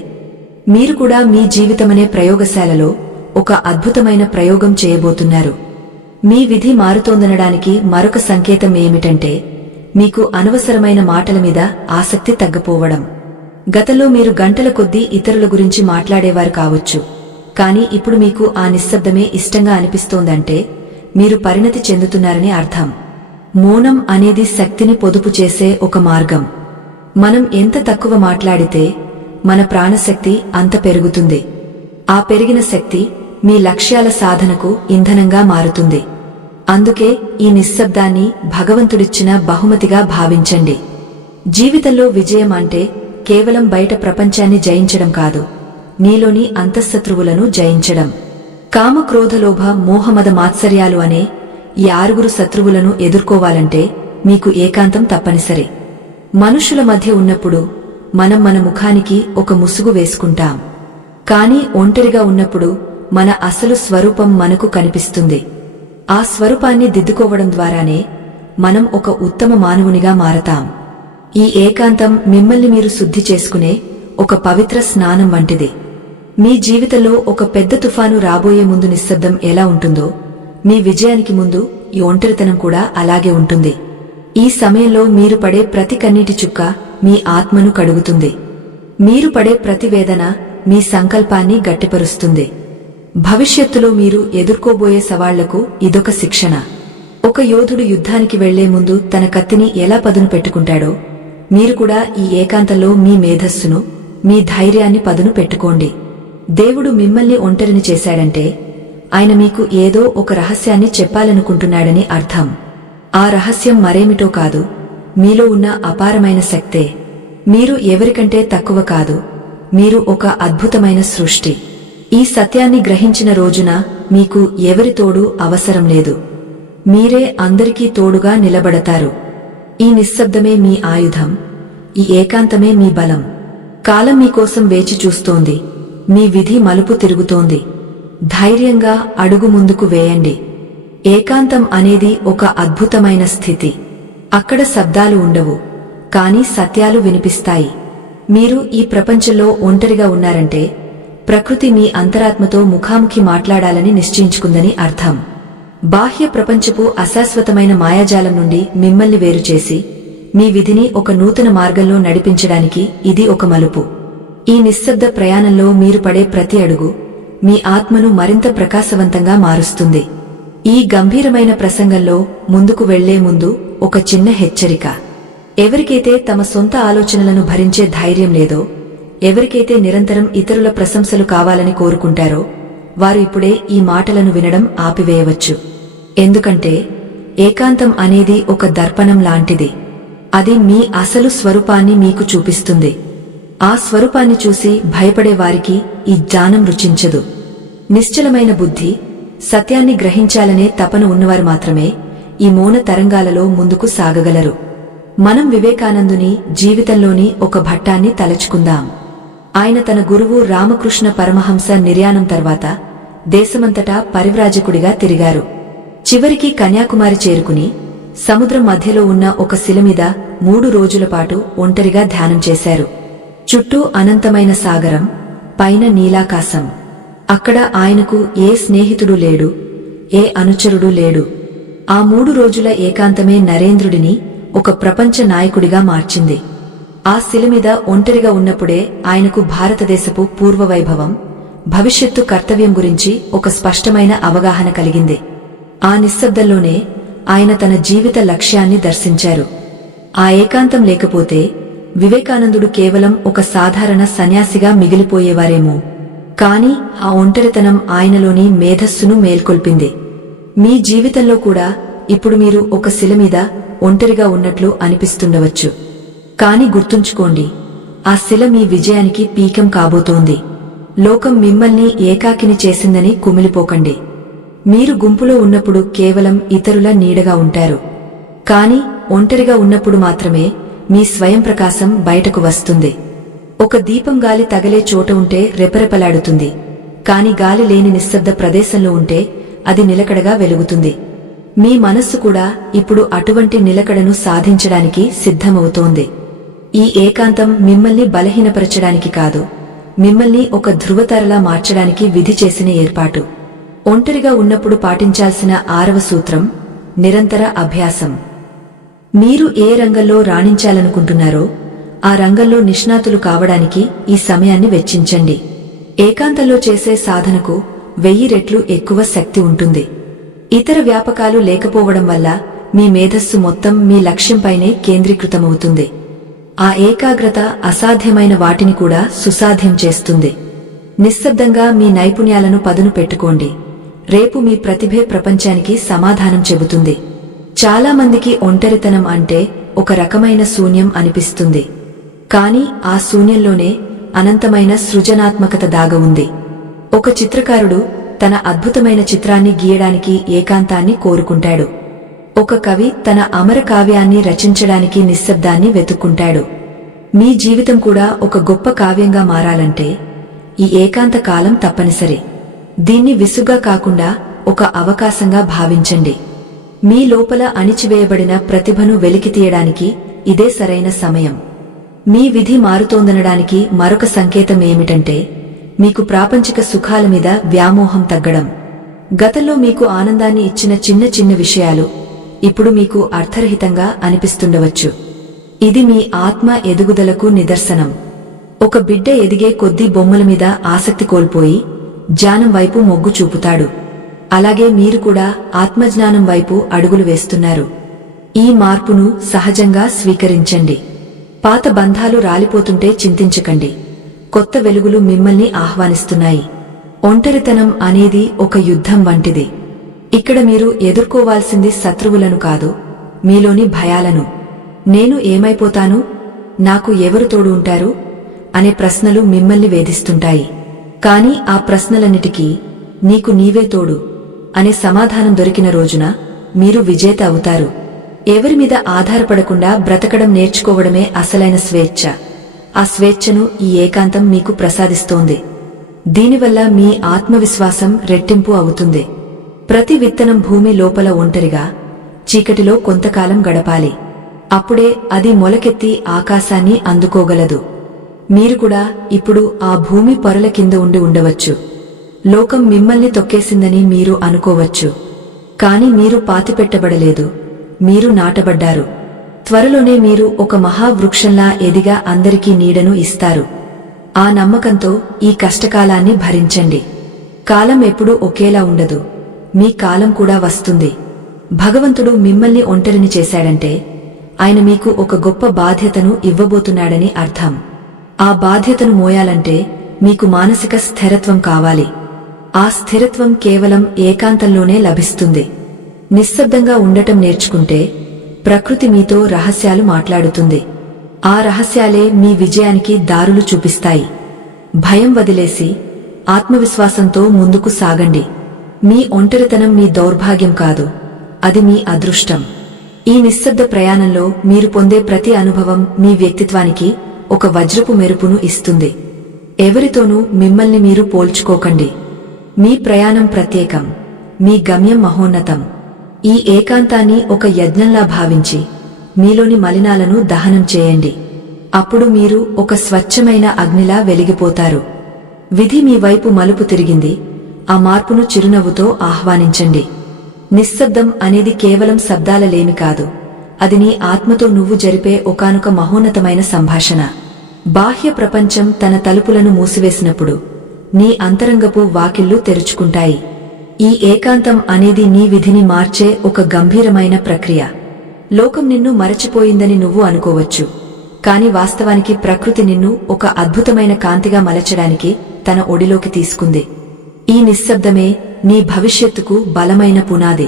మీరు కూడా మీ జీవితమనే ప్రయోగశాలలో ఒక అద్భుతమైన ప్రయోగం చేయబోతున్నారు. మీ విధి మారుతోందనడానికి మరొక సంకేతం ఏమిటంటే మీకు అనవసరమైన మాటల మీద ఆసక్తి తగ్గపోవడం. గతంలో మీరు గంటల కొద్దీ ఇతరుల గురించి మాట్లాడేవారు కావచ్చు. కానీ ఇప్పుడు మీకు ఆ నిశ్శబ్దమే ఇష్టంగా అనిపిస్తోందంటే మీరు పరిణతి చెందుతున్నారని అర్థం. మౌనం అనేది శక్తిని పొదుపు చేసే ఒక మార్గం. మనం ఎంత తక్కువ మాట్లాడితే మన ప్రాణశక్తి అంత పెరుగుతుంది. ఆ పెరిగిన శక్తి మీ లక్ష్యాల సాధనకు ఇంధనంగా మారుతుంది. అందుకే ఈ నిశ్శబ్దాన్ని భగవంతుడిచ్చిన బహుమతిగా భావించండి. జీవితంలో విజయం అంటే కేవలం బయట ప్రపంచాన్ని జయించడం కాదు, నీలోని అంతఃశత్రువులను జయించడం. కామ, క్రోధ, లోభ, మోహమద మాత్సర్యాలు అనే ఈ 6 శత్రువులను ఎదుర్కోవాలంటే మీకు ఏకాంతం తప్పనిసరి. మనుషుల మధ్య ఉన్నప్పుడు మనం మన ముఖానికి ఒక ముసుగు వేసుకుంటాం. కానీ ఒంటరిగా ఉన్నప్పుడు మన అసలు స్వరూపం మనకు కనిపిస్తుంది. ఆ స్వరూపాన్ని దిద్దుకోవడం ద్వారానే మనం ఒక ఉత్తమ మానవునిగా మారతాం. ఈ ఏకాంతం మిమ్మల్ని మీరు శుద్ధి చేసుకునే ఒక పవిత్ర స్నానం వంటిది. మీ జీవితంలో ఒక పెద్ద తుఫాను రాబోయే ముందు నిశ్శబ్దం ఎలా ఉంటుందో మీ విజయానికి ముందు ఈ ఒంటరితనం కూడా అలాగే ఉంటుంది. ఈ సమయంలో మీరు పడే ప్రతి కన్నీటి చుక్క మీ ఆత్మను కడుగుతుంది. మీరు పడే ప్రతి వేదన మీ సంకల్పాన్ని గట్టిపరుస్తుంది. భవిష్యత్తులో మీరు ఎదుర్కోబోయే సవాళ్లకు ఇదొక శిక్షణ. ఒక యోధుడు యుద్ధానికి వెళ్లే ముందు తన కత్తిని ఎలా పదును పెట్టుకుంటాడో మీరు కూడా ఈ ఏకాంతంలో మీ మేధస్సును, మీ ధైర్యాన్ని పదును పెట్టుకోండి. దేవుడు మిమ్మల్ని ఒంటరిని చేశాడంటే ఆయన మీకు ఏదో ఒక రహస్యాన్ని చెప్పాలనుకుంటున్నాడని అర్థం. ఆ రహస్యం మరేమిటో కాదు, మీలో ఉన్న అపారమైన శక్తే. మీరు ఎవరికంటే తక్కువ కాదు, మీరు ఒక అద్భుతమైన సృష్టి. ఈ సత్యాన్ని గ్రహించిన రోజున మీకు ఎవరి తోడు అవసరం లేదు. మీరే అందరికీ తోడుగా నిలబడతారు. ఈ నిశ్శబ్దమే మీ ఆయుధం, ఈ ఏకాంతమే మీ బలం. కాలం మీకోసం వేచి చూస్తోంది, మీ విధి మలుపు తిరుగుతోంది. ధైర్యంగా అడుగు ముందుకు వేయండి. ఏకాంతం అనేది ఒక అద్భుతమైన స్థితి. అక్కడ శబ్దాలు ఉండవు, కానీ సత్యాలు వినిపిస్తాయి. మీరు ఈ ప్రపంచంలో ఒంటరిగా ఉన్నారంటే ప్రకృతి మీ అంతరాత్మతో ముఖాముఖి మాట్లాడాలని నిశ్చయించుకుందని అర్థం. బాహ్య ప్రపంచపు అశాశ్వతమైన మాయాజాలం నుండి మిమ్మల్ని వేరుచేసి మీ విధిని ఒక నూతన మార్గంలో నడిపించడానికి ఇది ఒక మలుపు. ఈ నిశ్శబ్ద ప్రయాణంలో మీరు పడే ప్రతి అడుగు మీ ఆత్మను మరింత ప్రకాశవంతంగా మారుస్తుంది. ఈ గంభీరమైన ప్రసంగంలో ముందుకు వెళ్లే ముందు ఒక చిన్న హెచ్చరిక. ఎవరికైతే తమ సొంత ఆలోచనలను భరించే ధైర్యం లేదో, ఎవరికైతే నిరంతరం ఇతరుల ప్రశంసలు కావాలని కోరుకుంటారో వారు ఇప్పుడే ఈ మాటలను వినడం ఆపివేయవచ్చు. ఎందుకంటే ఏకాంతం అనేది ఒక దర్పణం లాంటిది. అది మీ అసలు స్వరూపాన్ని మీకు చూపిస్తుంది. ఆ స్వరూపాన్ని చూసి భయపడే వారికి ఈ జ్ఞానం రుచించదు. నిశ్చలమైన బుద్ధి, సత్యాన్ని గ్రహించాలనే తపన ఉన్నవారు మాత్రమే ఈ మౌన తరంగాలలో ముందుకు సాగగలరు. మనం వివేకానందుని జీవితంలోని ఒక ఘట్టాన్ని తలచుకుందాం. ఆయన తన గురువు రామకృష్ణ పరమహంస నిర్యాణం తర్వాత దేశమంతటా పరివ్రాజకుడిగా తిరిగారు. చివరికి కన్యాకుమారి చేరుకుని సముద్రం మధ్యలో ఉన్న ఒక శిల మీద 3 రోజుల పాటు ఒంటరిగా ధ్యానం చేశారు. చుట్టూ అనంతమైన సాగరం, పైన నీలాకాశం. అక్కడ ఆయనకు ఏ స్నేహితుడు లేడు, ఏ అనుచరుడు లేడు. ఆ 3 రోజుల ఏకాంతమే నరేంద్రుడిని ఒక ప్రపంచ నాయకుడిగా మార్చింది. ఆ శిల మీద ఒంటరిగా ఉన్నప్పుడే ఆయనకు భారతదేశపు పూర్వవైభవం, భవిష్యత్తు కర్తవ్యం గురించి ఒక స్పష్టమైన అవగాహన కలిగింది. ఆ నిశ్శబ్దంలోనే ఆయన తన జీవిత లక్ష్యాన్ని దర్శించారు. ఆ ఏకాంతం లేకపోతే వివేకానందుడు కేవలం ఒక సాధారణ సన్యాసిగా మిగిలిపోయేవారేమో. కాని ఆ ఒంటరితనం ఆయనలోని మేధస్సును మేల్కొల్పింది. మీ జీవితంలో కూడా ఇప్పుడు మీరు ఒక శిల మీద ఒంటరిగా ఉన్నట్లు అనిపిస్తుండవచ్చు. కాని గుర్తుంచుకోండి, ఆ శిల మీ విజయానికి పీకం కాబోతోంది. లోకం మిమ్మల్ని ఏకాకిని చేసిందని కుమిలిపోకండి. మీరు గుంపులో ఉన్నప్పుడు కేవలం ఇతరుల నీడగా ఉంటారు. కాని ఒంటరిగా ఉన్నప్పుడు మాత్రమే మీ స్వయం ప్రకాశం బయటకు వస్తుంది. ఒక దీపం గాలి తగలే చోట ఉంటే రెపరెపలాడుతుంది. కాని గాలి లేని నిశ్శబ్ద ప్రదేశంలో ఉంటే అది నిలకడగా వెలుగుతుంది. మీ మనస్సు కూడా ఇప్పుడు అటువంటి నిలకడను సాధించడానికి సిద్ధమవుతోంది. ఈ ఏకాంతం మిమ్మల్ని బలహీనపరచడానికి కాదు, మిమ్మల్ని ఒక ధృవతారలా మార్చడానికి విధి చేసిన ఏర్పాటు. ఒంటరిగా ఉన్నప్పుడు పాటించాల్సిన 6వ సూత్రం నిరంతర అభ్యాసం. మీరు ఏ రంగంలో రాణించాలనుకుంటున్నారో ఆ రంగంలో నిష్ణాతులు కావడానికి ఈ సమయాన్ని వెచ్చించండి. ఏకాంతంలో చేసే సాధనకు 1000 రెట్లు ఎక్కువ శక్తి ఉంటుంది. ఇతర వ్యాపకాలు లేకపోవడం వల్ల మీ మేధస్సు మొత్తం మీ లక్ష్యంపైనే కేంద్రీకృతమవుతుంది. ఆ ఏకాగ్రత అసాధ్యమైన వాటిని కూడా సుసాధ్యం చేస్తుంది. నిశ్శబ్దంగా మీ నైపుణ్యాలను పదును పెట్టుకోండి. రేపు మీ ప్రతిభే ప్రపంచానికి సమాధానం చెబుతుంది. చాలా మందికి ఒంటరితనం అంటే ఒక రకమైన శూన్యం అనిపిస్తుంది. కాని ఆ శూన్యంలోనే అనంతమైన సృజనాత్మకత దాగ ఉంది. ఒక చిత్రకారుడు తన అద్భుతమైన చిత్రాన్ని గీయడానికి ఏకాంతాన్ని కోరుకుంటాడు. ఒక కవి తన అమర కావ్యాన్ని రచించడానికి నిశ్శబ్దాన్ని వెతుక్కుంటాడు. మీ జీవితం కూడా ఒక గొప్ప కావ్యంగా మారాలంటే ఈ ఏకాంత కాలం తప్పనిసరి. దీన్ని విసుగ్గా కాకుండా ఒక అవకాశంగా భావించండి. మీ లోపల అణిచివేయబడిన ప్రతిభను వెలికితీయడానికి ఇదే సరైన సమయం. మీ విధి మారుతోందనడానికి మరొక సంకేతం ఏమిటంటే మీకు ప్రాపంచిక సుఖాల మీద వ్యామోహం తగ్గడం. గతంలో మీకు ఆనందాన్ని ఇచ్చిన చిన్న చిన్న విషయాలు ఇప్పుడు మీకు అర్థరహితంగా అనిపిస్తుండవచ్చు. ఇది మీ ఆత్మ ఎదుగుదలకు నిదర్శనం. ఒక బిడ్డ ఎదిగే కొద్దీ బొమ్మల మీద ఆసక్తి కోల్పోయి జ్ఞానం వైపు మొగ్గు చూపుతాడు. అలాగే మీరు కూడా ఆత్మజ్ఞానం వైపు అడుగులు వేస్తున్నారు. ఈ మార్పును సహజంగా స్వీకరించండి. పాత బంధాలు రాలిపోతుంటే చింతించకండి. కొత్త వెలుగులు మిమ్మల్ని ఆహ్వానిస్తున్నాయి. ఒంటరితనం అనేది ఒక యుద్ధం వంటిది. ఇక్కడ మీరు ఎదుర్కోవాల్సింది శత్రువులను కాదు, మీలోని భయాలను. నేను ఏమైపోతాను, నాకు ఎవరు తోడు ఉంటారు అనే ప్రశ్నలు మిమ్మల్ని వేధిస్తుంటాయి. కాని ఆ ప్రశ్నలన్నిటికీ నీకు నీవే తోడు అనే సమాధానం దొరికిన రోజున మీరు విజేత అవుతారు. ఎవరి మీద ఆధారపడకుండా బ్రతకడం నేర్చుకోవడమే అసలైన స్వేచ్ఛ. ఆ స్వేచ్ఛను ఈ ఏకాంతం మీకు ప్రసాదిస్తోంది. దీనివల్ల మీ ఆత్మవిశ్వాసం రెట్టింపు అవుతుంది. ప్రతి విత్తనం భూమి లోపల ఒంటరిగా చీకటిలో కొంతకాలం గడపాలి. అప్పుడే అది మొలకెత్తి ఆకాశాన్ని అందుకోగలదు. మీరు కూడా ఇప్పుడు ఆ భూమి పొరల కింద ఉండి ఉండవచ్చు. లోకం మిమ్మల్ని తొక్కేసిందని మీరు అనుకోవచ్చు. కాని మీరు పాతిపెట్టబడలేదు, మీరు నాటబడ్డారు. త్వరలోనే మీరు ఒక మహావృక్షంలా ఎదిగా అందరికీ నీడను ఇస్తారు. ఆ నమ్మకంతో ఈ కష్టకాలాన్ని భరించండి. కాలం ఎప్పుడూ ఒకేలా ఉండదు. మీ కాలం కూడా వస్తుంది. భగవంతుడు మిమ్మల్ని ఒంటరిని చేశాడంటే ఆయన మీకు ఒక గొప్ప బాధ్యతను ఇవ్వబోతున్నాడని అర్థం. ఆ బాధ్యతను మోయాలంటే మీకు మానసిక స్థిరత్వం కావాలి. ఆ స్థిరత్వం కేవలం ఏకాంతంలోనే లభిస్తుంది. నిశ్శబ్దంగా ఉండటం నేర్చుకుంటే ప్రకృతి మీతో రహస్యాలు మాట్లాడుతుంది. ఆ రహస్యాలే మీ విజయానికి దారులు చూపిస్తాయి. భయం వదిలేసి ఆత్మవిశ్వాసంతో ముందుకు సాగండి. మీ ఒంటరితనం మీ దౌర్భాగ్యం కాదు, అది మీ అదృష్టం. ఈ నిశ్శబ్ద ప్రయాణంలో మీరు పొందే ప్రతి అనుభవం మీ వ్యక్తిత్వానికి ఒక వజ్రపు మెరుపును ఇస్తుంది. ఎవరితోనూ మిమ్మల్ని మీరు పోల్చుకోకండి. మీ ప్రయాణం ప్రత్యేకం, మీ గమ్యం మహోన్నతం. ఈ ఏకాంతాన్ని ఒక యజ్ఞంలా భావించి మీలోని మలినాలను దహనం చేయండి. అప్పుడు మీరు ఒక స్వచ్ఛమైన అగ్నిలా వెలిగిపోతారు. విధి మీ వైపు మలుపు తిరిగింది. ఆ మార్పును చిరునవ్వుతో ఆహ్వానించండి. నిశ్శబ్దం అనేది కేవలం శబ్దాలలేమి కాదు, అది నీ ఆత్మతో నువ్వు జరిపే ఒకానొక మహోన్నతమైన సంభాషణ. బాహ్య ప్రపంచం తన తలుపులను మూసివేసినప్పుడు నీ అంతరంగపు వాకిళ్లు తెరుచుకుంటాయి. ఈ ఏకాంతం అనేది నీ విధిని మార్చే ఒక గంభీరమైన ప్రక్రియ. లోకం నిన్ను మరచిపోయిందని నువ్వు అనుకోవచ్చు, కాని వాస్తవానికి ప్రకృతి నిన్ను ఒక అద్భుతమైన కాంతిగా మలచడానికి తన ఒడిలోకి తీసుకుంది. ఈ నిశ్శబ్దమే నీ భవిష్యత్తుకు బలమైన పునాది.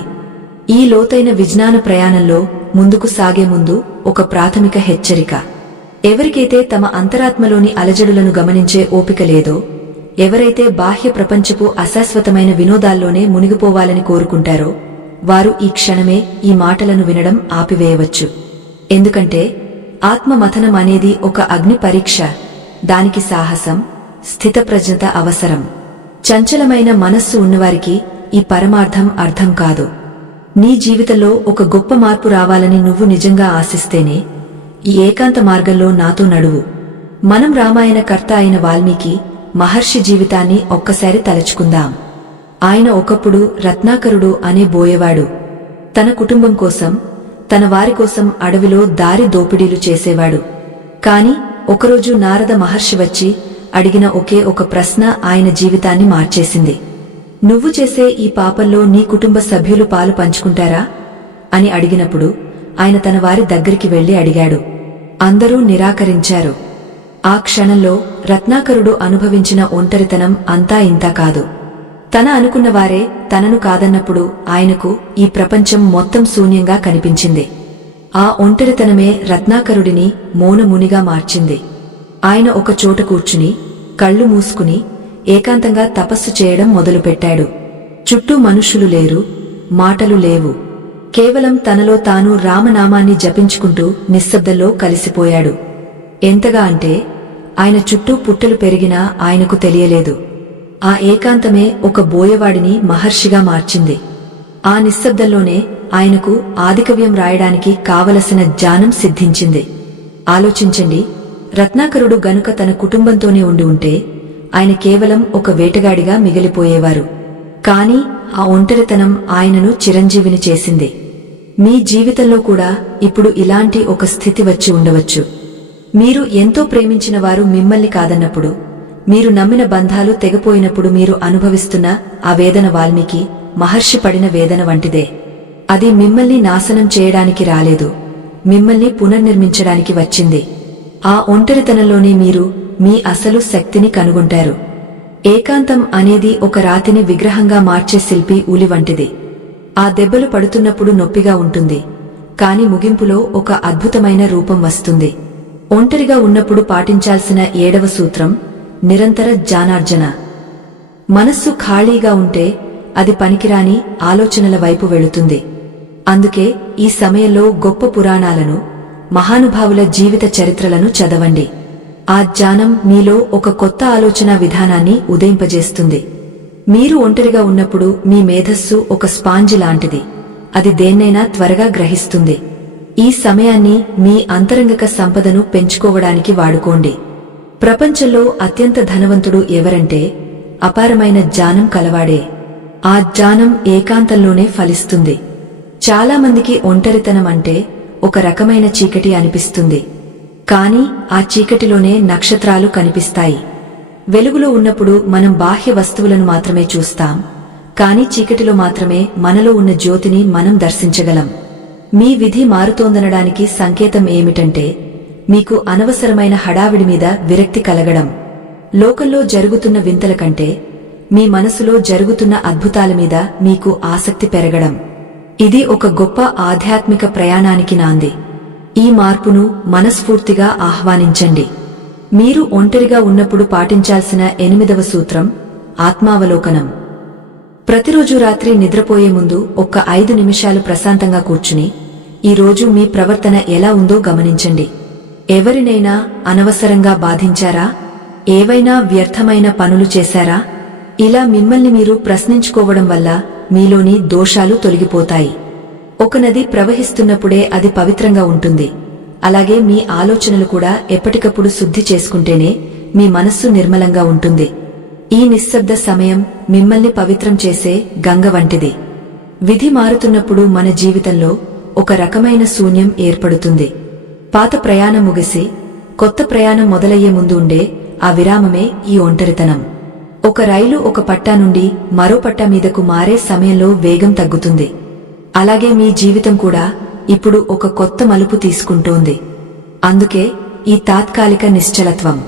ఈ లోతైన విజ్ఞాన ప్రయాణంలో ముందుకు సాగే ముందు ఒక ప్రాథమిక హెచ్చరిక. ఎవరికైతే తమ అంతరాత్మలోని అలజడులను గమనించే ఓపిక లేదో, ఎవరైతే బాహ్య ప్రపంచపు అశాశ్వతమైన వినోదాల్లోనే మునిగిపోవాలని కోరుకుంటారో, వారు ఈ క్షణమే ఈ మాటలను వినడం ఆపివేయవచ్చు. ఎందుకంటే ఆత్మమథనం అనేది ఒక అగ్ని పరీక్ష. దానికి సాహసం, స్థితప్రజ్ఞత అవసరం. చంచలమైన మనస్సు ఉన్నవారికి ఈ పరమార్థం అర్థం కాదు. నీ జీవితంలో ఒక గొప్ప మార్పు రావాలని నువ్వు నిజంగా ఆశిస్తేనే ఈ ఏకాంత మార్గంలో నాతో నడువు. మనం రామాయణ కర్త అయిన వాల్మీకి మహర్షి జీవితాన్ని ఒక్కసారి తలచుకుందాం. ఆయన ఒకప్పుడు రత్నాకరుడు అనే బోయేవాడు. తన కుటుంబం కోసం, తన వారి కోసం అడవిలో దారి దోపిడీలు చేసేవాడు. కాని ఒకరోజు నారద మహర్షి వచ్చి అడిగిన ఒకే ఒక ప్రశ్న ఆయన జీవితాన్ని మార్చేసింది. నువ్వు చేసే ఈ పాపంలో నీ కుటుంబ సభ్యులు పాలు పంచుకుంటారా అని అడిగినప్పుడు ఆయన తన వారి దగ్గరికి వెళ్లి అడిగాడు. అందరూ నిరాకరించారు. ఆ క్షణంలో రత్నాకరుడు అనుభవించిన ఒంటరితనం అంతా ఇంతా కాదు. తన అనుకున్నవారే తనను కాదన్నప్పుడు ఆయనకు ఈ ప్రపంచం మొత్తం శూన్యంగా కనిపించింది. ఆ ఒంటరితనమే రత్నాకరుడిని మౌనమునిగా మార్చింది. ఆయన ఒక చోట కూర్చుని కళ్ళు మూసుకుని ఏకాంతంగా తపస్సు చేయడం మొదలుపెట్టాడు. చుట్టూ మనుషులు లేరు, మాటలు లేవు. కేవలం తనలో తాను రామనామాన్ని జపించుకుంటూ నిశ్శబ్దంలో కలిసిపోయాడు. ఎంతగా అంటే ఆయన చుట్టూ పుట్టలు పెరిగినా ఆయనకు తెలియలేదు. ఆ ఏకాంతమే ఒక బోయవాడిని మహర్షిగా మార్చింది. ఆ నిశ్శబ్దంలోనే ఆయనకు ఆదికవ్యం రాయడానికి కావలసిన జ్ఞానం సిద్ధించింది. ఆలోచించండి, రత్నాకరుడు గనుక తన కుటుంబంతోనే ఉండి ఉంటే ఆయన కేవలం ఒక వేటగాడిగా మిగిలిపోయేవారు. కాని ఆ ఒంటరితనం ఆయనను చిరంజీవిని చేసింది. మీ జీవితంలో కూడా ఇప్పుడు ఇలాంటి ఒక స్థితి వచ్చి ఉండవచ్చు. మీరు ఎంతో ప్రేమించిన వారు మిమ్మల్ని కాదన్నప్పుడు, మీరు నమ్మిన బంధాలు తెగిపోయినప్పుడు మీరు అనుభవిస్తున్న ఆ వేదన వాల్మీకి మహర్షి పడిన వేదన వంటిదే. అది మిమ్మల్ని నాశనం చేయడానికి రాలేదు, మిమ్మల్ని పునర్నిర్మించడానికి వచ్చింది. ఆ ఒంటరితనంలోనే మీరు మీ అసలు శక్తిని కనుగొంటారు. ఏకాంతం అనేది ఒక రాతిని విగ్రహంగా మార్చే శిల్పి ఉలి వంటిది. ఆ దెబ్బలు పడుతున్నప్పుడు నొప్పిగా ఉంటుంది, కాని ముగింపులో ఒక అద్భుతమైన రూపం వస్తుంది. ఒంటరిగా ఉన్నప్పుడు పాటించాల్సిన 7వ సూత్రం నిరంతర జ్ఞానార్జన. మనస్సు ఖాళీగా ఉంటే అది పనికిరాని ఆలోచనల వైపు వెళుతుంది. అందుకే ఈ సమయంలో గొప్ప పురాణాలను, మహానుభావుల జీవిత చరిత్రలను చదవండి. ఆ జ్ఞానం మీలో ఒక కొత్త ఆలోచనా విధానాన్ని ఉదయింపజేస్తుంది. మీరు ఒంటరిగా ఉన్నప్పుడు మీ మేధస్సు ఒక స్పాంజి లాంటిది. అది దేన్నైనా త్వరగా గ్రహిస్తుంది. ఈ సమయాన్ని మీ అంతరంగిక సంపదను పెంచుకోవడానికి వాడుకోండి. ప్రపంచంలో అత్యంత ధనవంతుడు ఎవరంటే అపారమైన జ్ఞానం కలవాడే. ఆ జ్ఞానం ఏకాంతంలోనే ఫలిస్తుంది. చాలామందికి ఒంటరితనం అంటే ఒక రకమైన చీకటి అనిపిస్తుంది. కాని ఆ చీకటిలోనే నక్షత్రాలు కనిపిస్తాయి. వెలుగులో ఉన్నప్పుడు మనం బాహ్య వస్తువులను మాత్రమే చూస్తాం, కాని చీకటిలో మాత్రమే మనలో ఉన్న జ్యోతిని మనం దర్శించగలం. మీ విధి మారుతోందనడానికి సంకేతం ఏమిటంటే మీకు అనవసరమైన హడావిడి మీద విరక్తి కలగడం, లోకంలో జరుగుతున్న వింతల కంటే మీ మనసులో జరుగుతున్న అద్భుతాల మీద మీకు ఆసక్తి పెరగడం. ఇది ఒక గొప్ప ఆధ్యాత్మిక ప్రయాణానికి నాంది. ఈ మార్పును మనస్ఫూర్తిగా ఆహ్వానించండి. మీరు ఒంటరిగా ఉన్నప్పుడు పాటించాల్సిన 8వ సూత్రం ఆత్మావలోకనం. ప్రతిరోజు రాత్రి నిద్రపోయే ముందు ఒక్క 5 నిమిషాలు ప్రశాంతంగా కూర్చుని ఈరోజు మీ ప్రవర్తన ఎలా ఉందో గమనించండి. ఎవరినైనా అనవసరంగా బాధించారా? ఏవైనా వ్యర్థమైన పనులు చేశారా? ఇలా మిమ్మల్ని మీరు ప్రశ్నించుకోవడం వల్ల మీలోని దోషాలు తొలగిపోతాయి. ఒక నది ప్రవహిస్తున్నప్పుడే అది పవిత్రంగా ఉంటుంది. అలాగే మీ ఆలోచనలు కూడా ఎప్పటికప్పుడు శుద్ధి చేసుకుంటేనే మీ మనస్సు నిర్మలంగా ఉంటుంది. ఈ నిశ్శబ్ద సమయం మిమ్మల్ని పవిత్రం చేసే గంగ వంటిది. విధి మారుతున్నప్పుడు మన జీవితంలో ఒక రకమైన శూన్యం ఏర్పడుతుంది. పాత ప్రయాణం ముగిసి కొత్త ప్రయాణం మొదలయ్యే ముందు ఉండే ఆ విరామమే ఈ ఒంటరితనం. ఒక రైలు ఒక పట్టా నుండి మరో పట్టా మీదకు మారే సమయంలో వేగం తగ్గుతుంది. అలాగే మీ జీవితం కూడా ఇప్పుడు ఒక కొత్త మలుపు తీసుకుంటోంది. అందుకే ఈ తాత్కాలిక నిశ్చలత్వం.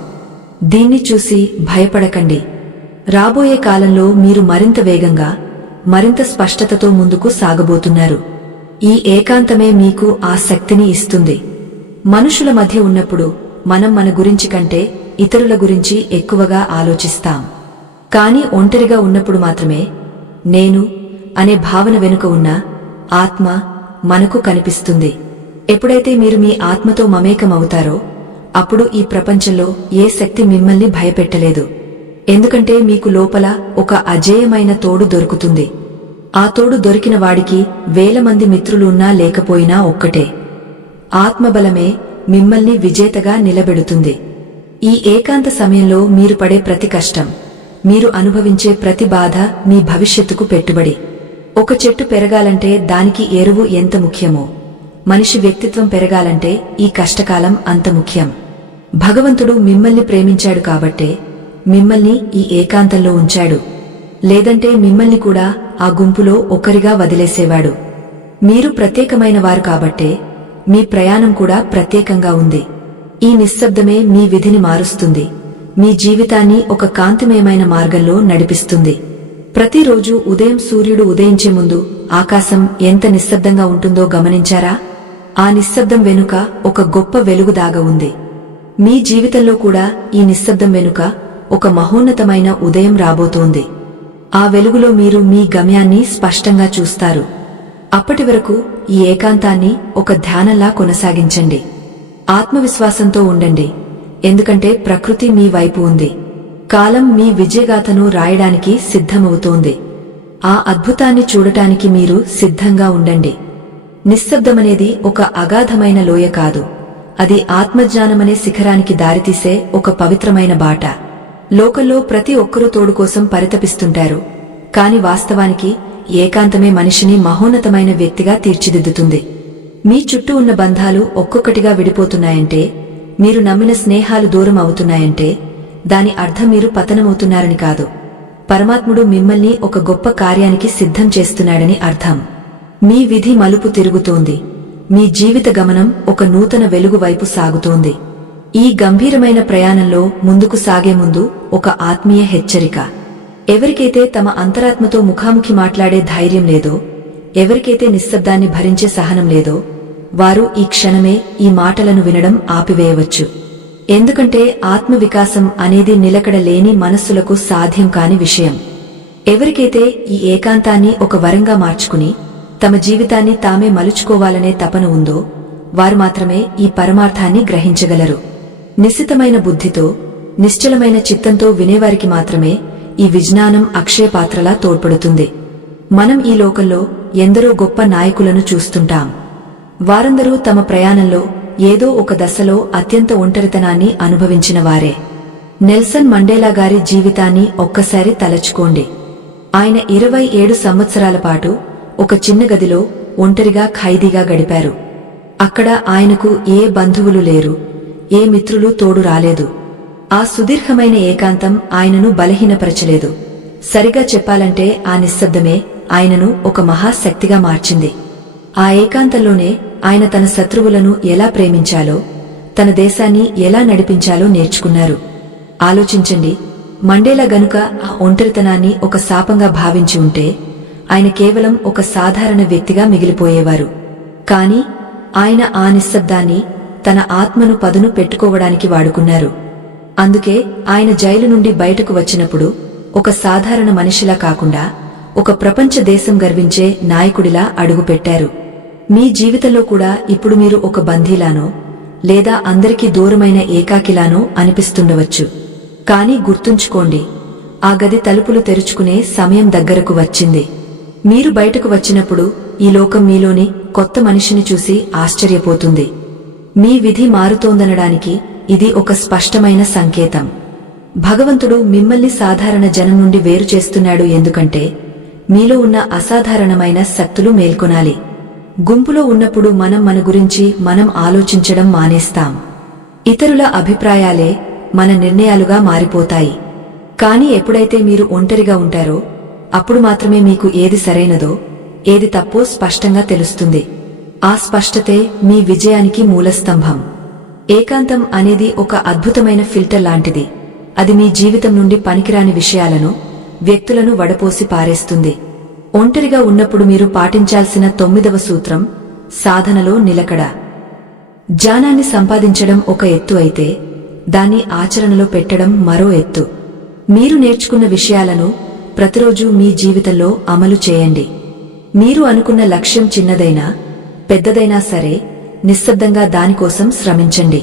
దీన్ని చూసి భయపడకండి. రాబోయే కాలంలో మీరు మరింత వేగంగా, మరింత స్పష్టతతో ముందుకు సాగబోతున్నారు. ఈ ఏకాంతమే మీకు ఆ శక్తిని ఇస్తుంది. మనుషుల మధ్య ఉన్నప్పుడు మనం మన గురించి కంటే ఇతరుల గురించి ఎక్కువగా ఆలోచిస్తాం. కానీ ఒంటరిగా ఉన్నప్పుడు మాత్రమే నేను అనే భావన వెనుక ఉన్న ఆత్మ మనకు కనిపిస్తుంది. ఎప్పుడైతే మీరు మీ ఆత్మతో మమేకమవుతారో అప్పుడు ఈ ప్రపంచంలో ఏ శక్తి మిమ్మల్ని భయపెట్టలేదు. ఎందుకంటే మీకు లోపల ఒక అజేయమైన తోడు దొరుకుతుంది. ఆ తోడు దొరికిన వాడికి 1000 మంది మిత్రులు ఉన్నా లేకపోయినా ఒక్కటే. ఆత్మబలమే మిమ్మల్ని విజేతగా నిలబెడుతుంది. ఈ ఏకాంత సమయంలో మీరు పడే ప్రతి కష్టం, మీరు అనుభవించే ప్రతి బాధ మీ భవిష్యత్తుకు పెట్టుబడి. ఒక చెట్టు పెరగాలంటే దానికి ఎరువు ఎంత ముఖ్యమో, మనిషి వ్యక్తిత్వం పెరగాలంటే ఈ కష్టకాలం అంత ముఖ్యం. భగవంతుడు మిమ్మల్ని ప్రేమించాడు కాబట్టే మిమ్మల్ని ఈ ఏకాంతంలో ఉంచాడు. లేదంటే మిమ్మల్ని కూడా ఆ గుంపులో ఒక్కరిగా వదిలేసేవాడు. మీరు ప్రత్యేకమైన వారు కాబట్టే మీ ప్రయాణం కూడా ప్రత్యేకంగా ఉంది. ఈ నిశ్శబ్దమే మీ విధిని మారుస్తుంది. మీ జీవితాన్ని ఒక కాంతిమయమైన మార్గంలో నడిపిస్తుంది. ప్రతిరోజు ఉదయం సూర్యుడు ఉదయించే ముందు ఆకాశం ఎంత నిశ్శబ్దంగా ఉంటుందో గమనించారా? ఆ నిశ్శబ్దం వెనుక ఒక గొప్ప వెలుగు దాగ ఉంది. మీ జీవితంలో కూడా ఈ నిశ్శబ్దం వెనుక ఒక మహోన్నతమైన ఉదయం రాబోతోంది. ఆ వెలుగులో మీరు మీ గమ్యాన్ని స్పష్టంగా చూస్తారు. అప్పటి వరకు ఈ ఏకాంతాన్ని ఒక ధ్యానంలా కొనసాగించండి. ఆత్మవిశ్వాసంతో ఉండండి. ఎందుకంటే ప్రకృతి మీ వైపు ఉంది. కాలం మీ విజయగాథను రాయడానికి సిద్ధమవుతోంది. ఆ అద్భుతాన్ని చూడటానికి మీరు సిద్ధంగా ఉండండి. నిశ్శబ్దమనేది ఒక అగాధమైన లోయ కాదు. అది ఆత్మజ్ఞానమనే శిఖరానికి దారితీసే ఒక పవిత్రమైన బాట. లోకంలో ప్రతి ఒక్కరూ తోడు కోసం పరితపిస్తుంటారు. కాని వాస్తవానికి ఏకాంతమే మనిషిని మహోన్నతమైన వ్యక్తిగా తీర్చిదిద్దుతుంది. మీ చుట్టూ ఉన్న బంధాలు ఒక్కొక్కటిగా విడిపోతున్నాయంటే, మీరు నమ్మిన స్నేహాలు దూరం అవుతున్నాయంటే దాని అర్థం మీరు పతనమవుతున్నారని కాదు. పరమాత్ముడు మిమ్మల్ని ఒక గొప్ప కార్యానికి సిద్ధం చేస్తున్నాడని అర్థం. మీ విధి మలుపు తిరుగుతోంది. మీ జీవిత గమనం ఒక నూతన వెలుగు వైపు సాగుతోంది. ఈ గంభీరమైన ప్రయాణంలో ముందుకు సాగే ముందు ఒక ఆత్మీయ హెచ్చరిక. ఎవరికైతే తమ అంతరాత్మతో ముఖాముఖి మాట్లాడే ధైర్యం లేదో, ఎవరికైతే నిశ్శబ్దాన్ని భరించే సహనం లేదో, వారు ఈ క్షణమే ఈ మాటలను వినడం ఆపివేయవచ్చు. ఎందుకంటే ఆత్మవికాసం అనేది నిలకడ లేని మనస్సులకు సాధ్యం కాని విషయం. ఎవరికైతే ఈ ఏకాంతాన్ని ఒక వరంగా మార్చుకుని తమ జీవితాన్ని తామే మలుచుకోవాలనే తపన ఉందో వారు మాత్రమే ఈ పరమార్థాన్ని గ్రహించగలరు. నిశ్చితమైన బుద్ధితో, నిశ్చలమైన చిత్తంతో వినేవారికి మాత్రమే ఈ విజ్ఞానం అక్షయపాత్రలా తోడ్పడుతుంది. మనం ఈ లోకంలో ఎందరో గొప్ప నాయకులను చూస్తుంటాం. వారందరూ తమ ప్రయాణంలో ఏదో ఒక దశలో అత్యంత ఒంటరితనాన్ని అనుభవించిన వారే. నెల్సన్ మండేలా గారి జీవితాన్ని ఒక్కసారి తలచుకోండి. ఆయన 27 సంవత్సరాల పాటు ఒక చిన్న గదిలో ఒంటరిగా ఖైదీగా గడిపారు. అక్కడ ఆయనకు ఏ బంధువులు లేరు, ఏ మిత్రులు తోడు రాలేదు. ఆ సుదీర్ఘమైన ఏకాంతం ఆయనను బలహీనపరచలేదు. సరిగా చెప్పాలంటే ఆ నిశ్శబ్దమే ఆయనను ఒక మహాశక్తిగా మార్చింది. ఆ ఏకాంతంలోనే ఆయన తన శత్రువులను ఎలా ప్రేమించాలో, తన దేశాన్ని ఎలా నడిపించాలో నేర్చుకున్నారు. ఆలోచించండి, మండేలా గనుక ఆ ఒంటరితనాన్ని ఒక శాపంగా భావించి ఉంటే ఆయన కేవలం ఒక సాధారణ వ్యక్తిగా మిగిలిపోయేవారు. కాని ఆయన ఆ నిశ్శబ్దాన్ని తన ఆత్మను పదును పెట్టుకోవడానికి వాడుకున్నారు. అందుకే ఆయన జైలు నుండి బయటకు వచ్చినప్పుడు ఒక సాధారణ మనిషిలా కాకుండా ఒక ప్రపంచ దేశం గర్వించే నాయకుడిలా అడుగుపెట్టారు. మీ జీవితంలో కూడా ఇప్పుడు మీరు ఒక బందీలానో లేదా అందరికీ దూరమైన ఏకాకిలానో అనిపిస్తుండవచ్చు. కాని గుర్తుంచుకోండి, ఆ గది తలుపులు తెరుచుకునే సమయం దగ్గరకు వచ్చింది. మీరు బయటకు వచ్చినప్పుడు ఈ లోకం మీలోని కొత్త మనిషిని చూసి ఆశ్చర్యపోతుంది. మీ విధి మారుతోందనడానికి ఇది ఒక స్పష్టమైన సంకేతం. భగవంతుడు మిమ్మల్ని సాధారణ జనం నుండి వేరు చేస్తున్నాడు. ఎందుకంటే మీలో ఉన్న అసాధారణమైన శక్తులు మేల్కొనాలి. గుంపులో ఉన్నప్పుడు మన గురించి మనం ఆలోచించడం మానేస్తాం. ఇతరుల అభిప్రాయాలే మన నిర్ణయాలుగా మారిపోతాయి. కాని ఎప్పుడైతే మీరు ఒంటరిగా ఉంటారో అప్పుడు మాత్రమే మీకు ఏది సరైనదో ఏది తప్పో స్పష్టంగా తెలుస్తుంది. ఆ స్పష్టతే మీ విజయానికి మూలస్తంభం. ఏకాంతం అనేది ఒక అద్భుతమైన ఫిల్టర్ లాంటిది. అది మీ జీవితం నుండి పనికిరాని విషయాలను, వ్యక్తులను వడపోసి పారేస్తుంది. ఒంటరిగా ఉన్నప్పుడు మీరు పాటించాల్సిన 9వ సూత్రం సాధనలో నిలకడ. జ్ఞానాన్ని సంపాదించడం ఒక ఎత్తు అయితే దాన్ని ఆచరణలో పెట్టడం మరో ఎత్తు. మీరు నేర్చుకున్న విషయాలను ప్రతిరోజు మీ జీవితంలో అమలు చేయండి. మీరు అనుకున్న లక్ష్యం చిన్నదైనా పెద్దదైనా సరే నిశ్శబ్దంగా దానికోసం శ్రమించండి.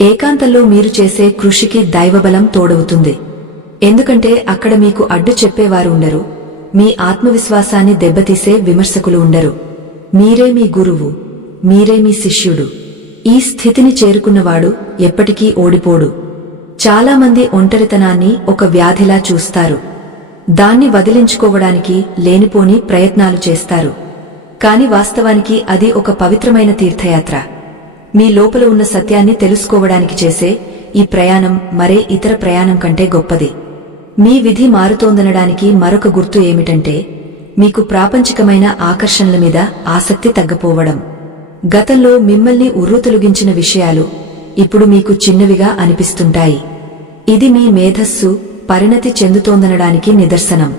ఏకాంతంలో మీరు చేసే కృషికి దైవబలం తోడవుతుంది. ఎందుకంటే అక్కడ మీకు అడ్డు చెప్పేవారు ఉండరు, మీ ఆత్మవిశ్వాసాన్ని దెబ్బతీసే విమర్శకులు ఉండరు. మీరే మీ గురువు, మీరే మీ శిష్యుడు. ఈ స్థితిని చేరుకున్నవాడు ఎప్పటికీ ఓడిపోడు. చాలామంది ఒంటరితనాన్ని ఒక వ్యాధిలా చూస్తారు. దాన్ని వదిలించుకోవడానికి లేనిపోని ప్రయత్నాలు చేస్తారు. కాని వాస్తవానికి అది ఒక పవిత్రమైన తీర్థయాత్ర. మీ లోపల ఉన్న సత్యాన్ని తెలుసుకోవడానికి చేసే ఈ ప్రయాణం మరే ఇతర ప్రయాణం కంటే గొప్పది. మీ విధి మారుతోందనడానికి మరొక గుర్తు ఏమిటంటే మీకు ప్రాపంచికమైన ఆకర్షణల మీద ఆసక్తి తగ్గపోవడం. గతంలో మిమ్మల్ని ఉర్రూతలుగించిన విషయాలు ఇప్పుడు మీకు చిన్నవిగా అనిపిస్తుంటాయి. ఇది మీ మేధస్సు పరిణతి చెందుతోందనడానికి నిదర్శనం.